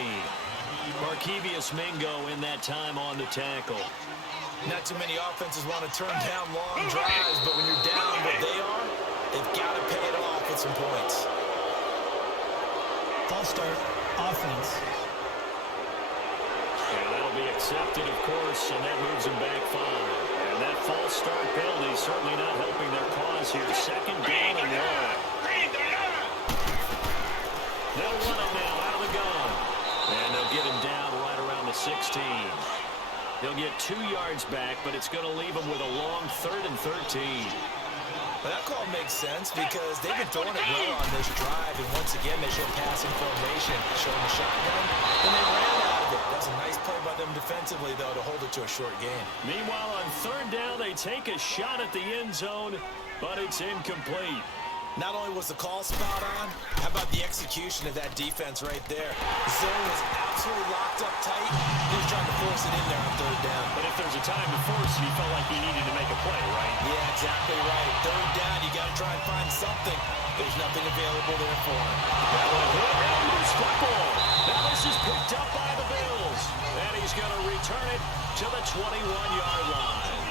Markevius Mingo in that time on the tackle. Not too many offenses want to turn down long drives, but when you're down what they are, they've got to pay it off with some points. False start. Offense. And that'll be accepted, of course, and that moves them back 5. And that false start penalty certainly not helping their cause here. Second down and 1. They'll run him now out of the gun. And they'll get him down right around the 16. He'll get 2 yards back, but it's going to leave him with a long 3rd and 13. Well, that call makes sense because they've been throwing it well on this drive, and once again, they show passing formation, showing the shotgun, and they ran out of it. That's a nice play by them defensively, though, to hold it to a short gain. Meanwhile, on 3rd down, they take a shot at the end zone, but it's incomplete. Not only was the call spot on, how about the execution of that defense right there? The zone was absolutely locked up tight. He was trying to force it in there on 3rd down. But if there's a time to force it, he felt like he needed to make a play, right? Yeah, exactly right. 3rd down, you got to try and find something. There's nothing available there for him. That one hit and loose football. Now this is picked up by the Bills. And he's going to return it to the 21-yard line.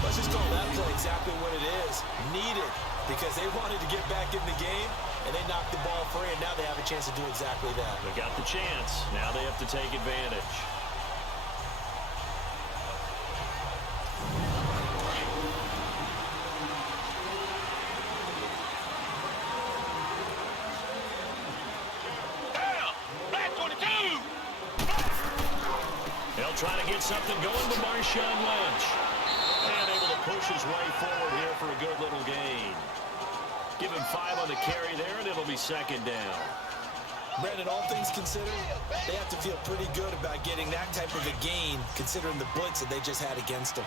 Let's just call that play exactly what it is. Needed. Because they wanted to get back in the game, and they knocked the ball free, and now they have a chance to do exactly that. They got the chance. Now they have to take advantage. Down. Black 22. They'll try to get something going with Marshawn Lynch. And able to push his way forward here for a good little gain. Give him 5 on the carry there, and it'll be 2nd down. Brandon, all things considered, they have to feel pretty good about getting that type of a gain, considering the blitz that they just had against them.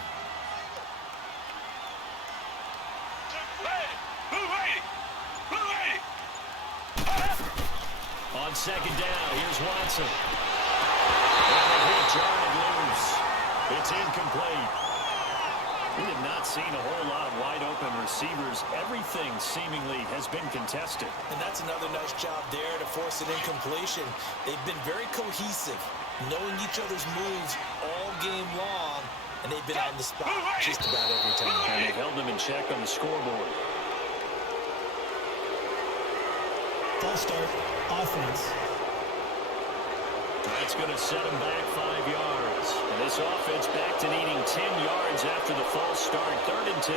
On 2nd down, here's Watson. And the hit jarred loose. It's incomplete. We have not seen a whole lot of wide-open receivers. Everything seemingly has been contested. And that's another nice job there to force an incompletion. They've been very cohesive, knowing each other's moves all game long, and they've been on the spot just about every time. And they've held them in check on the scoreboard. False start, offense. That's going to set them back 5 yards. And this offense back to needing 10 yards after the false start. 3rd and 10.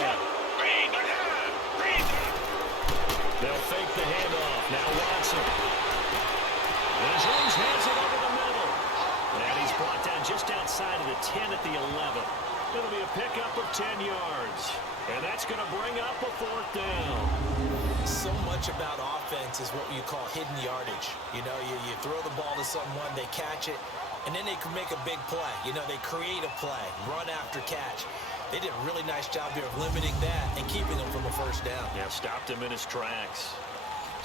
They'll fake the handoff. Now Watson. And Jones hands it over the middle. And he's brought down just outside of the 10 at the 11. It'll be a pickup of 10 yards. And that's going to bring up a 4th down. So much about offense is what you call hidden yardage. You know, you throw the ball to someone, they catch it, and then they can make a big play. You know, they create a play, run after catch. They did a really nice job here of limiting that and keeping him from a 1st down. Yeah, stopped him in his tracks.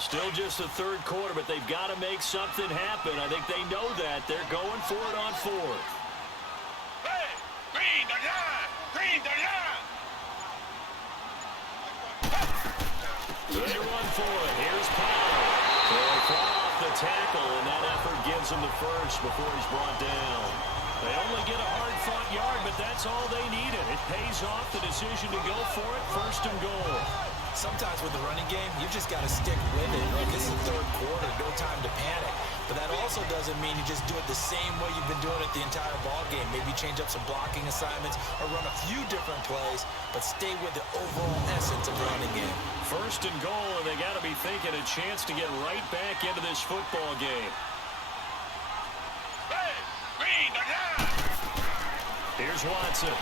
Still just the 3rd quarter, but they've got to make something happen. I think they know that. They're going for it on 4th. Hey, green the line. Green the line. They run for it. Here's Powell. They'll fall off the tackle, and that effort gives him the 1st before he's brought down. They only get a hard-fought yard, but that's all they needed. It pays off the decision to go for it, 1st and goal. Sometimes with the running game, you just got to stick with it. Look, this is the 3rd quarter, no time to panic. But that also doesn't mean you just do it the same way you've been doing it the entire ball game. Maybe change up some blocking assignments or run a few different plays, but stay with the overall essence of the running game. 1st and goal, and they got to be thinking a chance to get right back into this football game. Hey, green the line. Here's Watson.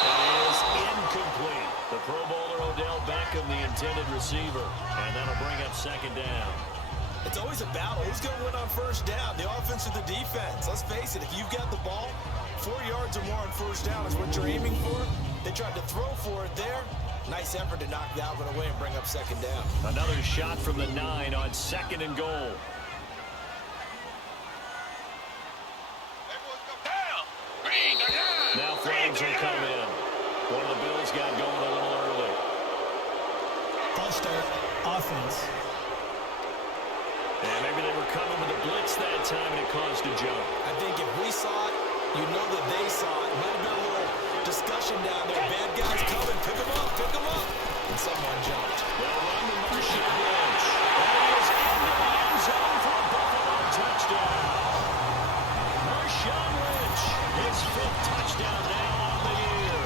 That is incomplete. The Pro Bowler Odell Beckham, the intended receiver, and that'll bring up 2nd down. It's always a battle. Who's going to win on 1st down, the offense or the defense? Let's face it, if you've got the ball, 4 yards or more on 1st down is what you're aiming for. They tried to throw for it there. Nice effort to knock that one away and bring up 2nd down. Another shot from the 9 on 2nd and goal. Down. Green the line. Now flags will come in. One of the Bills got going a little early. False start, offense. And maybe they were coming with a blitz that time, and it caused a jump. I think if we saw it, you know that they saw it. Might have been a little discussion down there. Bad guys coming. Pick them up. Pick them up. And someone jumped. They'll run to Marshawn Lynch. And he is into the end zone for a Buffalo touchdown. Marshawn Lynch, his 5th touchdown now on the year.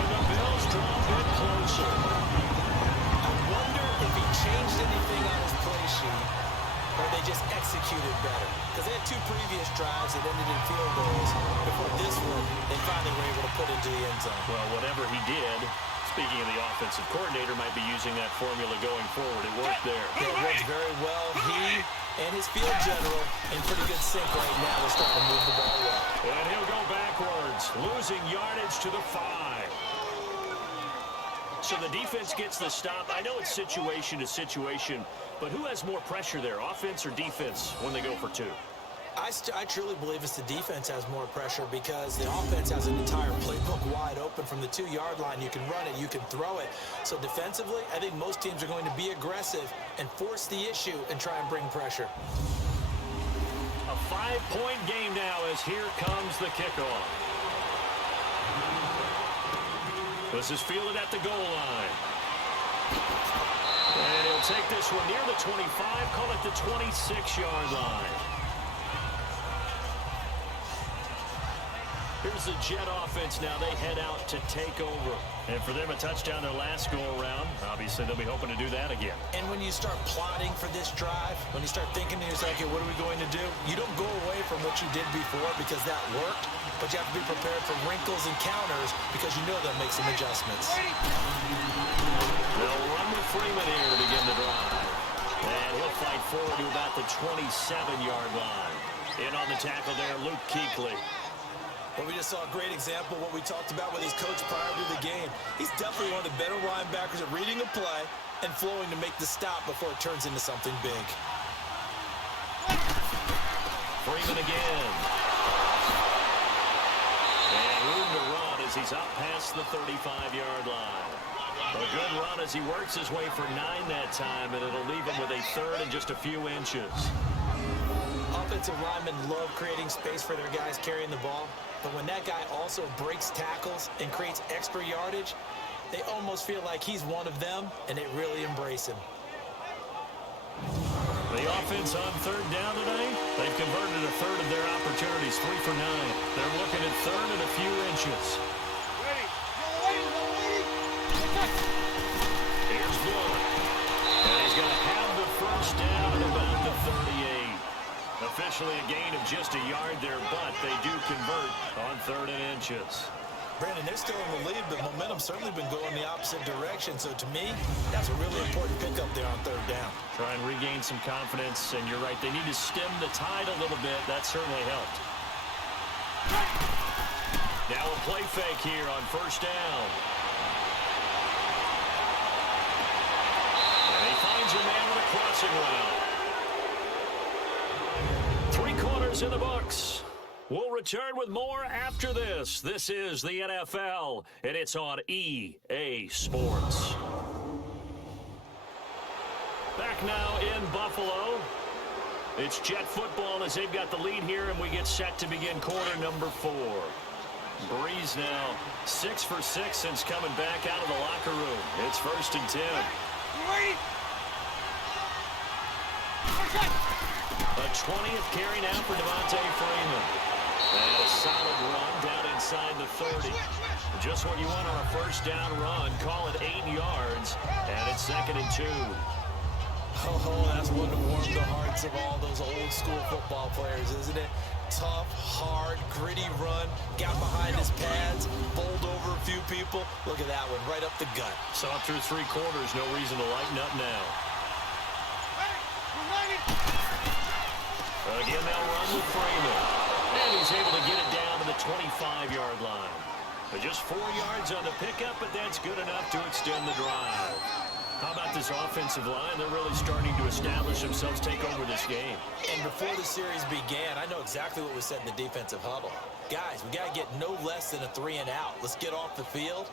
And the Bills draw a bit closer. I wonder if he changed anything on his play sheet or they just executed executed better. Because they had 2 previous drives that ended in field goals. Before this one, they finally were able to put into the end zone. Well, whatever he did, speaking of the offensive coordinator, might be using that formula going forward. It worked there. It works very well. He and his field general in pretty good sync right now. They're starting to move the ball well. And he'll go backwards, losing yardage to the 5. So the defense gets the stop. I know it's situation to situation, but who has more pressure there, offense or defense, when they go for 2? I truly believe it's the defense has more pressure because the offense has an entire playbook wide open from the 2-yard line. You can run it, you can throw it. So defensively, I think most teams are going to be aggressive and force the issue and try and bring pressure. A 5-point game now as here comes the kickoff. This is fielded at the goal line. And he'll take this one near the 25, call it the 26-yard line. Here's the Jet offense now. They head out to take over. And for them, a touchdown their last go-around. Obviously, they'll be hoping to do that again. And when you start plotting for this drive, when you start thinking to yourself, okay, what are we going to do? You don't go away from what you did before because that worked, but you have to be prepared for wrinkles and counters because you know they'll make some adjustments. They'll run with Freeman here to begin the drive. And he'll fight forward to about the 27-yard line. In on the tackle there, Luke Kuechly. Well, we just saw a great example of what we talked about with his coach prior to the game. He's definitely one of the better linebackers at reading a play and flowing to make the stop before it turns into something big. Freeman again. And room to run as he's up past the 35-yard line. A good run as he works his way for 9 that time, and it'll leave him with a 3rd and just a few inches. Offensive linemen love creating space for their guys carrying the ball, but when that guy also breaks tackles and creates extra yardage, they almost feel like he's one of them, and they really embrace him. The offense on 3rd down today, they've converted a 3rd of their opportunities, 3 for 9. They're looking at 3rd and a few inches. Here's one. And he's going to have the first down at about the 38. Officially a gain of just a yard there, but they do convert on 3rd and inches. Brandon, they're still in the lead, but momentum's certainly been going the opposite direction. So to me, that's a really important pickup there on 3rd down. Try and regain some confidence, and you're right, they need to stem the tide a little bit. That certainly helped. Now a play fake here on 1st down. And he finds a man with a crossing route. 3 quarters in the books. We'll return with more after this. This is the NFL, and it's on EA Sports. Back now in Buffalo. It's Jet football as they've got the lead here, and we get set to begin quarter number 4. Breeze now 6 for 6 since coming back out of the locker room. It's 1st and 10. A 20th carry now for Devontae Freeman. And a solid run down inside the 30. Just what you want on a 1st down run. Call it 8 yards, and it's 2nd and 2. Oh, that's one to warm the hearts of all those old school football players, isn't it? Tough, hard, gritty run. Got behind his pads, bowled over a few people. Look at that one, right up the gut. Saw through 3 quarters, no reason to lighten up now. Again, they'll run with Freeman. And he's able to get it down to the 25-yard line. But just 4 yards on the pickup, but that's good enough to extend the drive. How about this offensive line? They're really starting to establish themselves, take over this game. And before the series began, I know exactly what was said in the defensive huddle. Guys, we got to get no less than a 3 and out. Let's get off the field.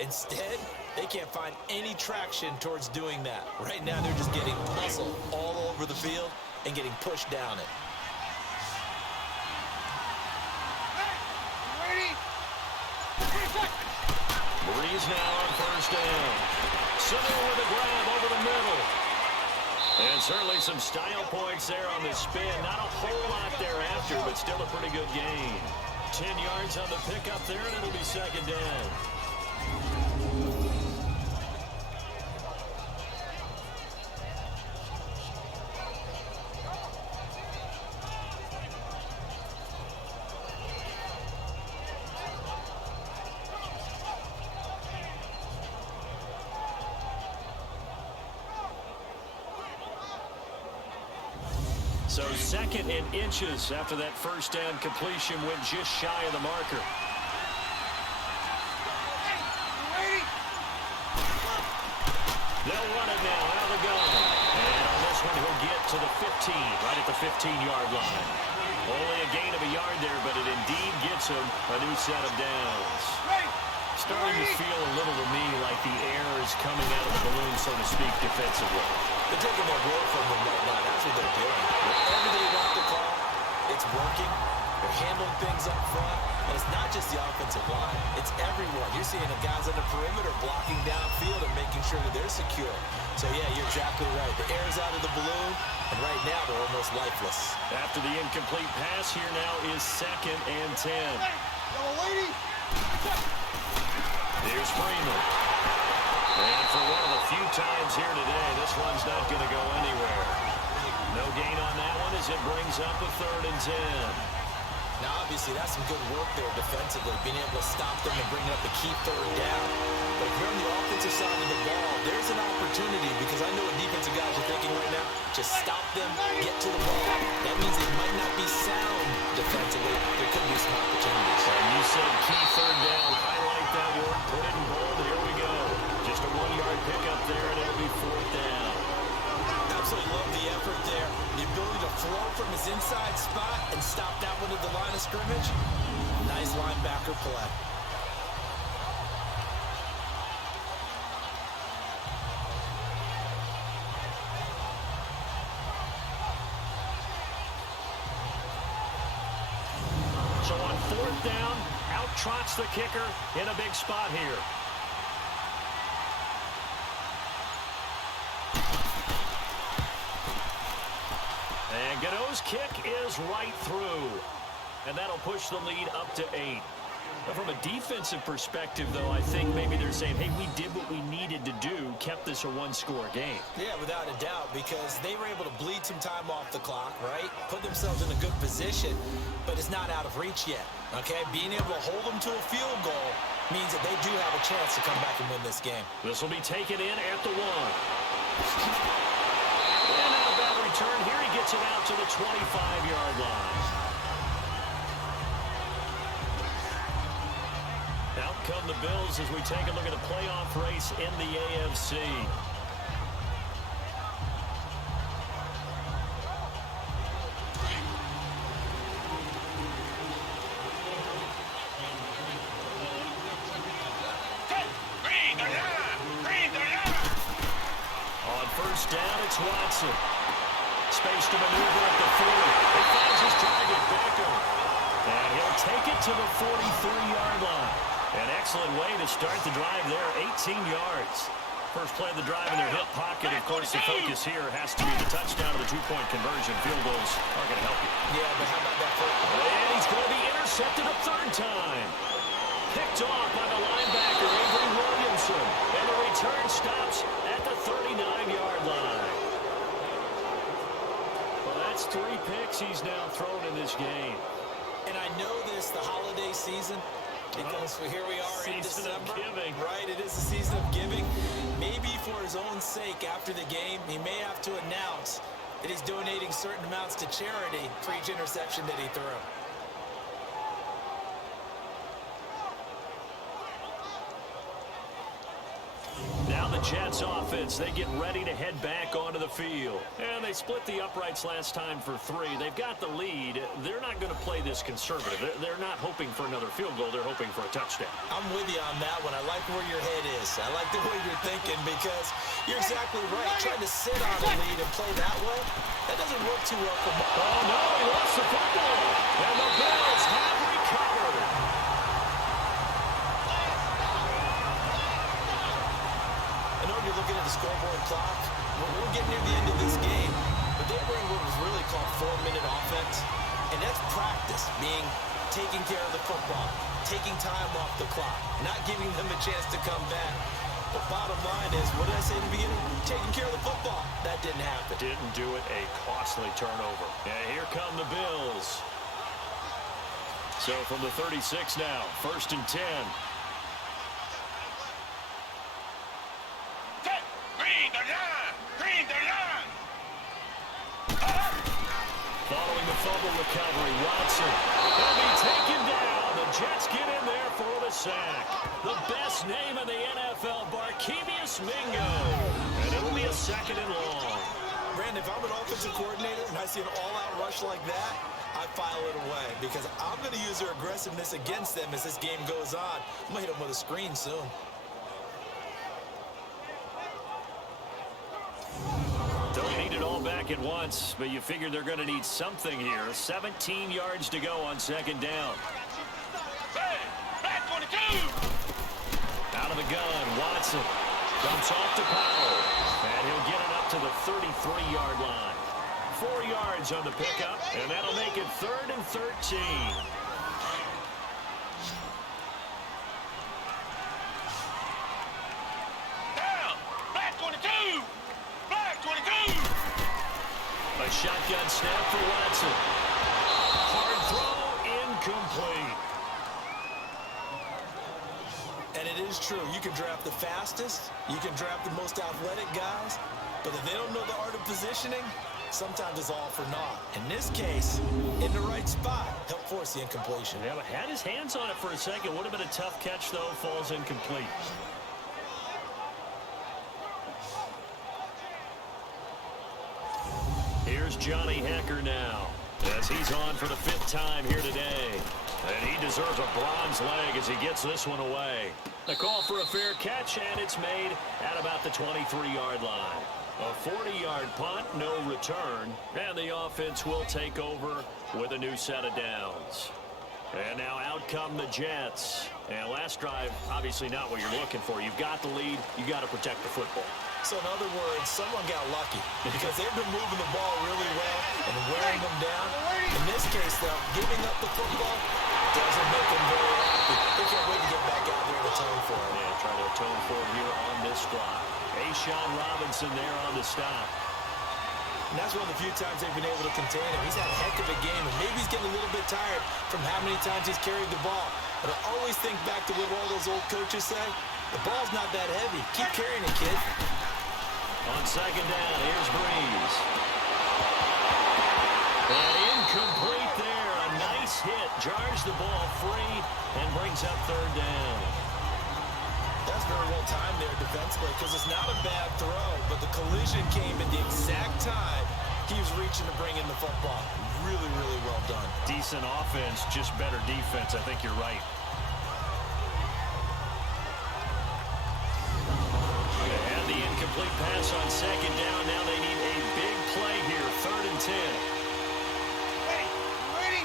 Instead, they can't find any traction towards doing that. Right now, they're just getting muscle all over the field and getting pushed down it. Breeze now on 1st down. Center with a grab over the middle. And certainly some style points there on the spin. Not a whole lot thereafter, but still a pretty good gain. 10 yards on the pickup there, and it'll be 2nd down. So 2nd and inches after that first down completion went just shy of the marker. They'll run it now out of the gun. And on this one, he'll get to the 15, right at the 15-yard line. Only a gain of a yard there, but it indeed gets him a new set of downs. Starting to feel a little to me like the air is coming out of the balloon, so to speak, defensively. They're taking their role from them right now. That's what they're doing. Whatever they want to call, it's working. They're handling things up front. And it's not just the offensive line. It's everyone. You're seeing the guys on the perimeter blocking downfield and making sure that they're secure. So, yeah, you're exactly right. The air's out of the balloon, and right now they're almost lifeless. After the incomplete pass, here now is 2nd and 10. Here's Freeman. And for one of the few times here today, this one's not going to go anywhere. No gain on that one as it brings up a 3rd and 10. Now, obviously, that's some good work there defensively, being able to stop them and bring up a key 3rd down. But if you're on the offensive side of the ball, there's an opportunity, because I know what defensive guys are thinking right now. Just stop them, get to the ball. That means they might not be sound defensively. There could be some opportunities. And you said key 3rd down. Highlight that word, put it in bold. Here we go. Just a 1-yard pickup there, and it'll be 4th down. Absolutely love the effort there. The ability to throw from his inside spot and stop that one at the line of scrimmage. Nice linebacker play. So on 4th down, out trots the kicker in a big spot here. And Godot's kick is right through. And that'll push the lead up to 8. But from a defensive perspective, though, I think maybe they're saying, hey, we did what we needed to do, kept this a 1-score game. Yeah, without a doubt, because they were able to bleed some time off the clock, right? Put themselves in a good position, but it's not out of reach yet, okay? Being able to hold them to a field goal means that they do have a chance to come back and win this game. This will be taken in at the 1. And out of that return, here he gets it out to the 25-yard line. Out come the Bills as we take a look at the playoff race in the AFC. On 1st down, it's Watson. Space to maneuver at the 40. He finds his target, Beckham. And he'll take it to the 43-yard line. An excellent way to start the drive there, 18 yards. First play of the drive in their hip pocket. Of course, the focus here has to be the touchdown or the 2-point conversion. Field goals aren't going to help you. Yeah, but how about that first? And he's going to be intercepted a 3rd time. Picked off by the linebacker, Avery Williamson. And the return stops at the 39-yard line. Well, that's 3 picks he's now thrown in this game. And I know this, the holiday season, because here we are in December, right? It is the season of giving. Maybe for his own sake, after the game, he may have to announce that he's donating certain amounts to charity for each interception that he threw. Now the Jets offense, they get ready to head back onto the field. And they split the uprights last time for 3. They've got the lead. They're not going to play this conservative. They're not hoping for another field goal. They're hoping for a touchdown. I'm with you on that one. I like where your head is. I like the way you're thinking, because you're exactly right. Trying to sit on a lead and play that way, that doesn't work too well for Mark. Oh, no, he lost the football. And the Bills have recovered. I know you're looking at the scoreboard clock. We're getting near the end of this game, but they were in what was really called 4-minute offense, and that's practice, being taking care of the football, taking time off the clock, not giving them a chance to come back. But bottom line is, what did I say in the beginning? Taking care of the football. That didn't happen. Didn't do it. A costly turnover. And here come the Bills. So from the 36 now, 1st and 10. Green the line! Green the line! incredible recovery. Watson will be taken down. The Jets get in there for the sack. The best name in the NFL, Barkevious Mingo. And it'll be a 2nd and long. Brandon, if I'm an offensive coordinator and I see an all-out rush like that, I file it away because I'm going to use their aggressiveness against them as this game goes on. I'm going to hit them with a screen soon. Don't need it all back at once, but you figure they're going to need something here. 17 yards to go on 2nd down. Hey, back 22. Out of the gun, Watson dumps off to Powell, and he'll get it up to the 33-yard line. 4 yards on the pickup, and that'll make it 3rd and 13. Down, back 22. Back 22. A shotgun snap for Watson. Hard throw, incomplete. And it is true. You can draft the fastest. You can draft the most athletic guys. But if they don't know the art of positioning, sometimes it's all for naught. In this case, in the right spot, help force the incompletion. Yeah, but had his hands on it for a second. Would have been a tough catch, though. Falls incomplete. Here's Johnny Hecker now, as he's on for the 5th time here today. And he deserves a bronze leg as he gets this one away. The call for a fair catch, and it's made at about the 23-yard line. A 40-yard punt, no return, and the offense will take over with a new set of downs. And now out come the Jets. And last drive, obviously not what you're looking for. You've got the lead. You got to protect the football. So in other words, someone got lucky because they've been moving the ball really well and wearing them down. In this case, though, giving up the football doesn't make them very happy. They can't wait to get back out there and atone for it. Yeah, try to atone for it here on this drive. A'Shawn Robinson there on the stop. And that's one of the few times they've been able to contain him. He's had a heck of a game, and maybe he's getting a little bit tired from how many times he's carried the ball. But I always think back to what all those old coaches say. The ball's not that heavy. Keep carrying it, kid. On 2nd down, here's Breeze. And incomplete there. A nice hit. Jars the ball free and brings up 3rd down. That's very well timed there defensively because it's not a bad throw, but the collision came at the exact time he was reaching to bring in the football. Really, really well done. Decent offense, just better defense. I think you're right. They had the incomplete pass on 2nd down. Now they need a big play here. 3rd and 10. Hey, ready?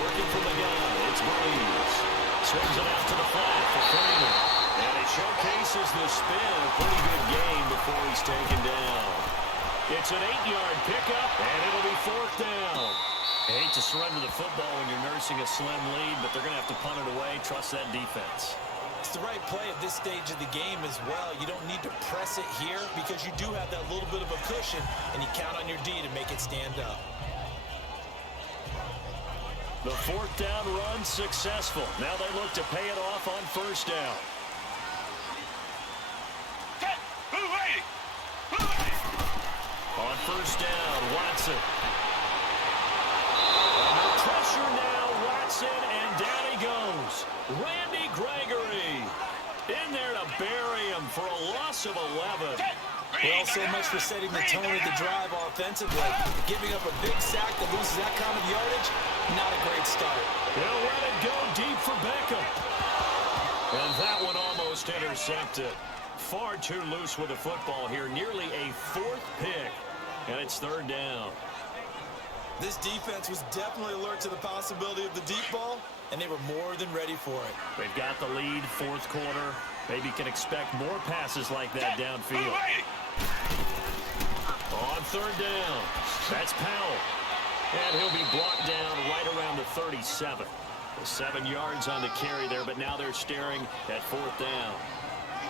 Working from the gun. It's Breeze. Swings it out to the flat for Freeman. And it showcases the spin. A pretty good game before he's taken down. It's an 8-yard pickup, and it'll be 4th down. I hate to surrender the football when you're nursing a slim lead, but they're going to have to punt it away. Trust that defense. It's the right play at this stage of the game as well. You don't need to press it here because you do have that little bit of a cushion, and you count on your D to make it stand up. The 4th down run successful. Now they look to pay it off on 1st down. Set. Who ready? Who ready? On 1st down, Watson. Under pressure now, Watson, and down he goes. Randy Gregory in there to bury him for a loss of 11. Set. Well, so much for setting the tone of the drive offensively. Giving up a big sack that loses that kind of yardage, not a great start. He'll let it go deep for Beckham. And that one almost intercepted. Far too loose with the football here. Nearly a 4th pick. And it's 3rd down. This defense was definitely alert to the possibility of the deep ball, and they were more than ready for it. They've got the lead, 4th quarter. Maybe can expect more passes like that downfield. Who ready? On 3rd down, that's Powell. And he'll be blocked down right around the 37. 7 yards on the carry there, but now they're staring at 4th down.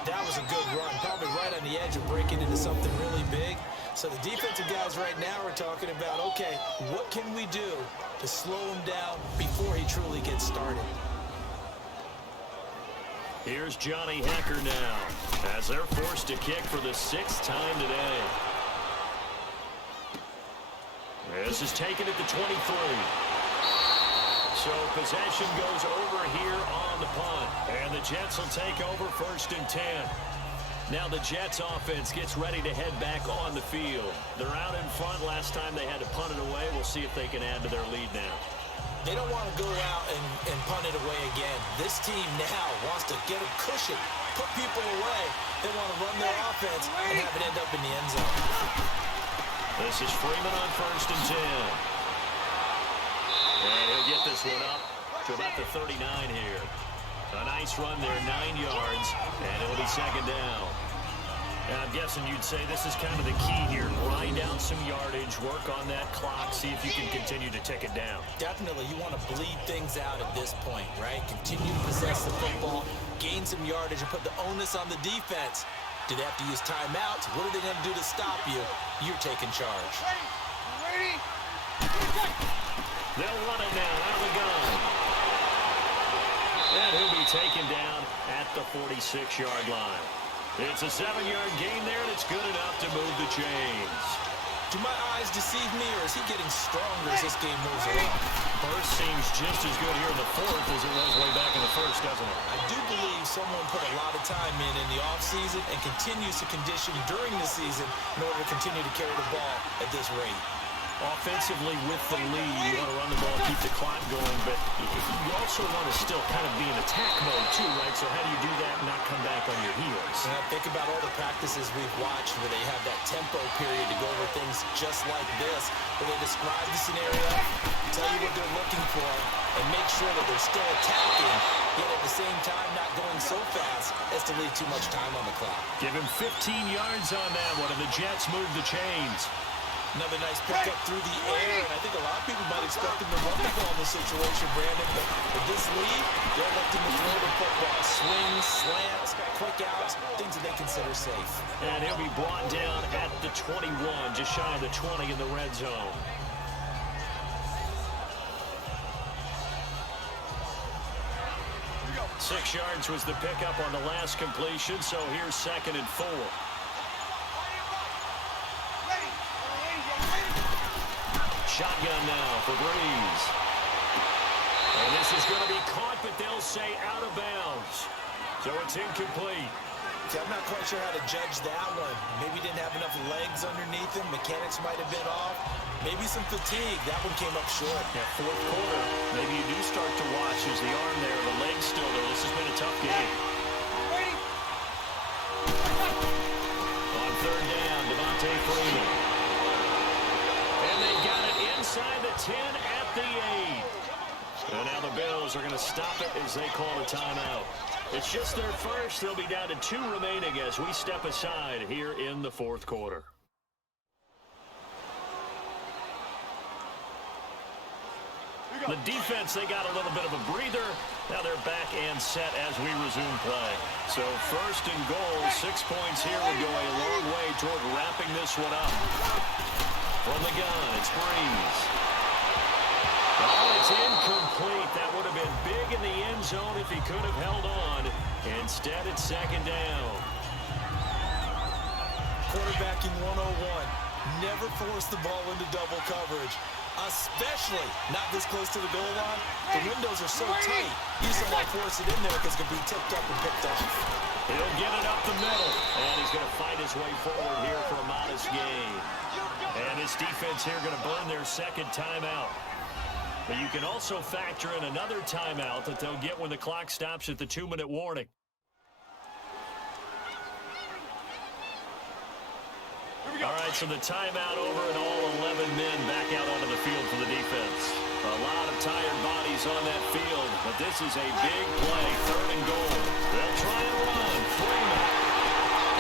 That was a good run, probably right on the edge of breaking into something really big. So the defensive guys right now are talking about, okay, what can we do to slow him down before he truly gets started? Here's Johnny Hecker now, as they're forced to kick for the 6th time today. This is taken at the 23. So possession goes over here on the punt. And the Jets will take over 1st and 10. Now the Jets offense gets ready to head back on the field. They're out in front. Last time they had to punt it away. We'll see if they can add to their lead now. They don't want to go out and punt it away again. This team now wants to get a cushion, put people away. They want to run their offense and have it end up in the end zone. This is Freeman on 1st and 10. And he'll get this one up to about the 39 here. A nice run there, 9 yards, and it'll be 2nd down. And I'm guessing you'd say this is kind of the key here. Grind out some yardage, work on that clock, see if you can continue to tick it down. Definitely, you want to bleed things out at this point, right? Continue to possess the football, gain some yardage, and put the onus on the defense. Do they have to use timeouts? What are they going to do to stop you? You're taking charge. Ready? They'll run it now out of the gun. And he'll be taken down at the 46-yard line. It's a 7-yard gain there, and it's good enough to move the chains. Do my eyes deceive me, or is he getting stronger as this game moves along? First seems just as good here in the 4th as it was way back in the 1st, doesn't it? I do believe someone put a lot of time in the offseason and continues to condition during the season in order to continue to carry the ball at this rate. Offensively with the lead, you want to run the ball, keep the clock going, but you also want to still kind of be in attack mode too, right? So how do you do that and not come back on your heels? And I think about all the practices we've watched where they have that tempo period to go over things just like this, where they describe the scenario, tell you what they're looking for, and make sure that they're still attacking, yet at the same time not going so fast as to leave too much time on the clock. Give him 15 yards on that one, and the Jets move the chains. Another nice pickup through the air, and I think a lot of people might expect him to run the ball in this situation, Brandon, but with this lead, they're looking to throw the football. Swings, slants, quick outs, things that they consider safe. And he'll be brought down at the 21, just shy of the 20 in the red zone. Six yards was the pickup on the last completion, so here's 2nd and 4. Shotgun now for Breeze. And this is going to be caught, but they'll say out of bounds. So it's incomplete. See, I'm not quite sure how to judge that one. Maybe he didn't have enough legs underneath him. Mechanics might have been off. Maybe some fatigue. That one came up short. Yeah, 4th quarter. Maybe you do start to watch. There's the arm there, the leg's still there. This has been a tough game. On 3rd down, Devontae Freeman. And they got it inside the 10 at the 8. And now the Bills are going to stop it as they call a timeout. It's just their first. They'll be down to 2 remaining as we step aside here in the 4th quarter. The defense, they got a little bit of a breather. Now they're back and set as we resume play. So 1st and goal, 6 points here would go a long way toward wrapping this one up. From the gun, it's Breeze. Oh, it's incomplete. That would have been big in the end zone if he could have held on. Instead, it's 2nd down. Quarterbacking 101. Never force the ball into double coverage, especially not this close to the goal line. The windows are so tight, you just don't want to force it in there because it can be tipped up and picked off. He'll get it up the middle, and he's going to fight his way forward here for a modest gain. And this defense here going to burn their 2nd timeout. But you can also factor in another timeout that they'll get when the clock stops at the 2-minute warning. All right, so the timeout over and all 11 men back out onto the field for the defense. A lot of tired bodies on that field, but this is a big play, 3rd and goal. They'll try and run. Freeman.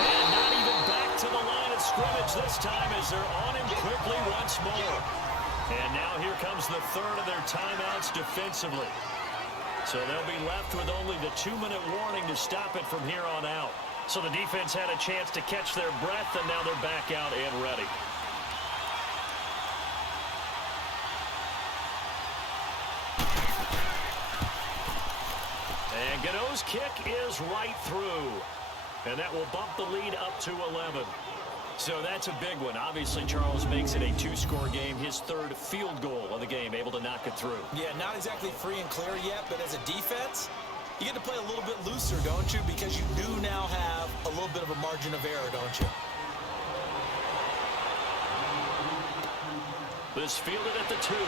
And not even back to the line of scrimmage this time as they're on him quickly once more. And now here comes the 3rd of their timeouts defensively. So they'll be left with only the 2-minute warning to stop it from here on out. So the defense had a chance to catch their breath, and now they're back out and ready. And Gano's kick is right through. And that will bump the lead up to 11. So that's a big one. Obviously, Charles makes it a two-score game. His third field goal of the game, able to knock it through. Yeah, not exactly free and clear yet, but as a defense, you get to play a little bit looser, don't you? Because you do now have a little bit of a margin of error, don't you? This fielded at the 2.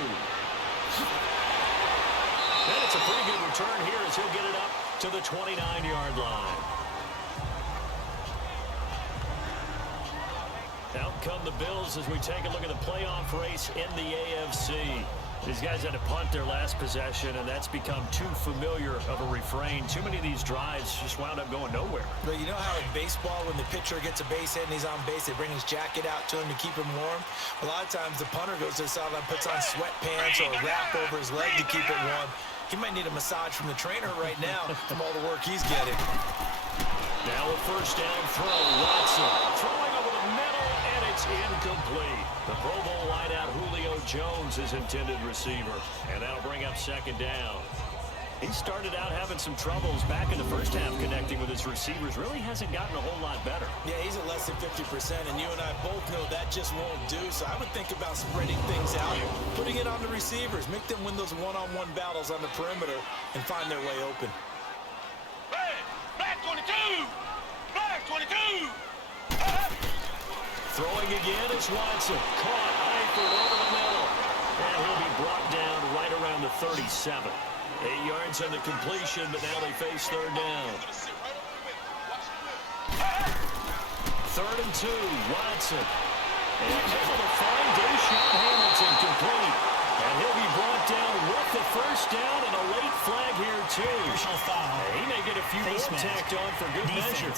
And it's a pretty good return here as he'll get it up to the 29-yard line. Out come the Bills as we take a look at the playoff race in the AFC. These guys had to punt their last possession, and that's become too familiar of a refrain. Too many of these drives just wound up going nowhere. But you know how in baseball, when the pitcher gets a base hit and he's on base, they bring his jacket out to him to keep him warm? A lot of times the punter goes to the sideline, puts on sweatpants or a wrap over his leg to keep it warm. He might need a massage from the trainer right now from all the work he's getting. Now a first down throw. Watson throwing over the middle, and it's incomplete. The Pro Bowl wideout Julio Jones is intended receiver, and that'll bring up second down. He started out having some troubles back in the first half connecting with his receivers. Really hasn't gotten a whole lot better. Yeah, he's at less than 50%, and you and I both know that just won't do. So I would think about spreading things out, putting it on the receivers, make them win those one-on-one battles on the perimeter, and find their way open. Hey, Black 22! Black 22! Throwing again is Watson. Caught, Eifert over the middle. And he'll be brought down right around the 37. 8 yards on the completion, but now they face third down. 3rd and 2, Watson. And able to find Deshaun Hamilton complete. And he'll be brought down with the first down and a late flag here, too. Personal foul. He may get a few more tacked on for good measure.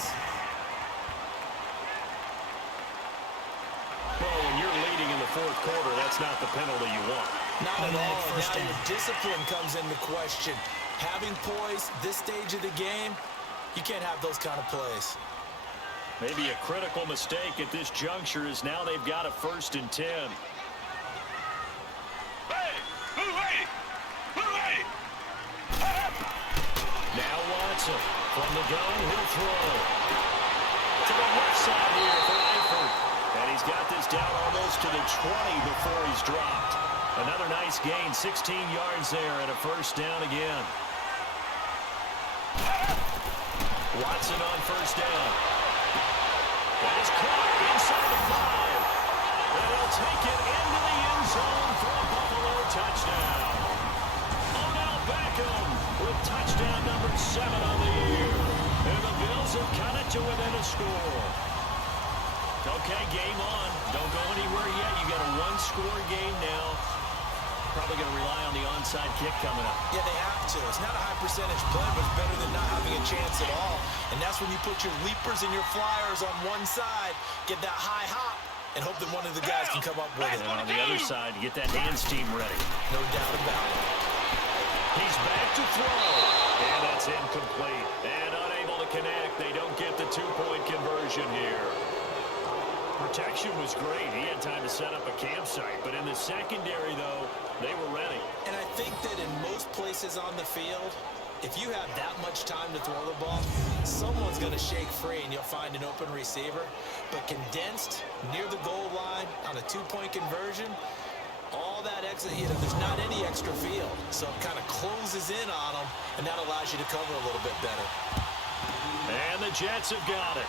Well, when you're leading in the fourth quarter, that's not the penalty you want. Not at all. Now your discipline comes into question. Having poise this stage of the game, you can't have those kind of plays. Maybe a critical mistake at this juncture is now they've got a 1st and 10. Hey, hooray! Hooray! Now Watson from the gun, he'll throw to the left side here for Eifert. And he's got this down almost to the 20 before he's dropped. Another nice gain, 16 yards there and a first down again. Watson on first down. That is caught inside the 5. And he'll take it into the end zone for a Buffalo touchdown. Odell Beckham with touchdown number 7 on the year. And the Bills have cut it to within a score. Okay, game on. Don't go anywhere yet. You got a one-score game now. Probably going to rely on the onside kick coming up. Yeah, they have to. It's not a high percentage play, but it's better than not having a chance at all. And that's when you put your leapers and your flyers on one side, get that high hop, and hope that one of the guys can come up with it. And on the other side, get that hands team ready. No doubt about it. He's back to throw. And that's incomplete. And unable to connect. They don't get the two-point conversion here. Protection was great. He had time to set up a campsite. But in the secondary, though, they were ready. And I think that in most places on the field, if you have that much time to throw the ball, someone's going to shake free and you'll find an open receiver. But condensed, near the goal line, on a two-point conversion, all that extra, there's not any extra field. So it kind of closes in on them, and that allows you to cover a little bit better. And the Jets have got it.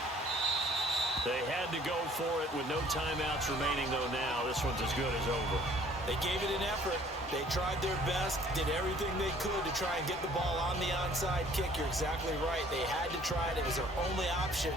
They had to go for it with no timeouts remaining, though now this one's as good as over. They gave it an effort. They tried their best, did everything they could to try and get the ball on the onside kick. You're exactly right. They had to try it. It was their only option.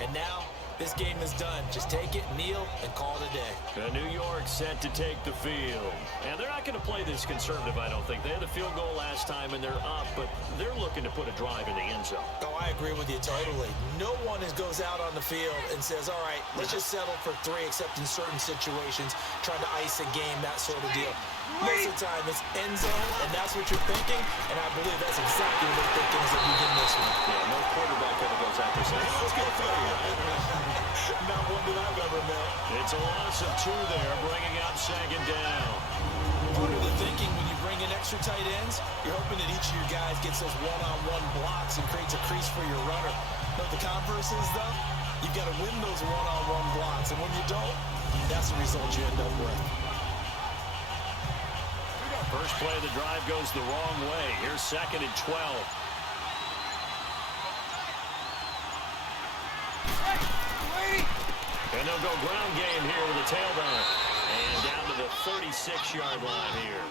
And now this game is done. Just take it, kneel, and call it a day. New York set to take the field. And they're not going to play this conservative, I don't think. They had the field goal last time, and they're up, but they're looking to put a drive in the end zone. Oh, I agree with you totally. No one goes out on the field and says, all right, let's just settle for 3, except in certain situations, trying to ice a game, that sort of deal. Most of the time, it's end zone, and that's what you're thinking, and I believe that's exactly what they're thinking as they begin this one. Yeah, no quarterback ever goes out there saying, hey, let's go for you. Not one that I've ever met. It's a loss of 2 there, bringing up second down. Part of the thinking when you bring in extra tight ends, you're hoping that each of your guys gets those one-on-one blocks and creates a crease for your runner. But the converse is, though, You've got to win those one-on-one blocks, and when you don't, that's the result you end up with. First play of the drive goes the wrong way. Here's 2nd and 12. And they'll go ground game here with a tailback. And down to the 36-yard line here.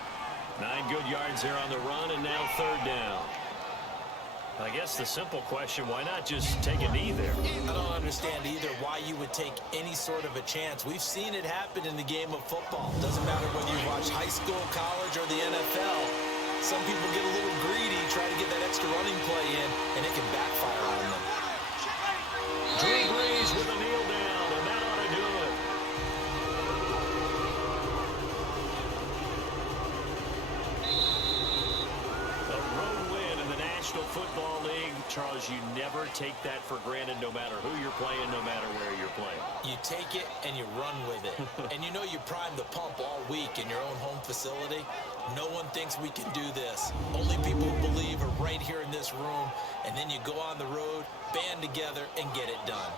9 good yards there on the run, and now 3rd down. I guess the simple question, why not just take a knee there? I don't understand either why you would take any sort of a chance. We've seen it happen in the game of football. Doesn't matter whether you watch high school, college, or the NFL. Some people get a little greedy, try to get that extra running play in, and it can backfire on them. Drew Brees with a kneel down, and that ought to do it. A road win in the National Football League. Charles, you never take that for granted no matter who you're playing, no matter where you're playing. You take it and you run with it. And you know you primed the pump all week in your own home facility. No one thinks we can do this. Only people who believe are right here in this room. And then you go on the road, band together, and get it done.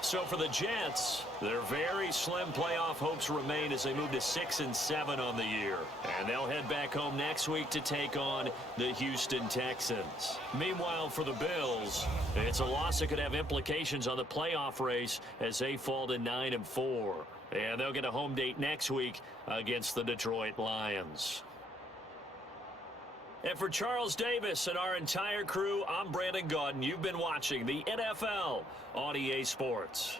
So for the Jets, their very slim playoff hopes remain as they move to 6-7 on the year. And they'll head back home next week to take on the Houston Texans. Meanwhile, for the Bills, it's a loss that could have implications on the playoff race as they fall to 9-4. And they'll get a home date next week against the Detroit Lions. And for Charles Davis and our entire crew, I'm Brandon Gaudin. You've been watching the NFL on EA Sports.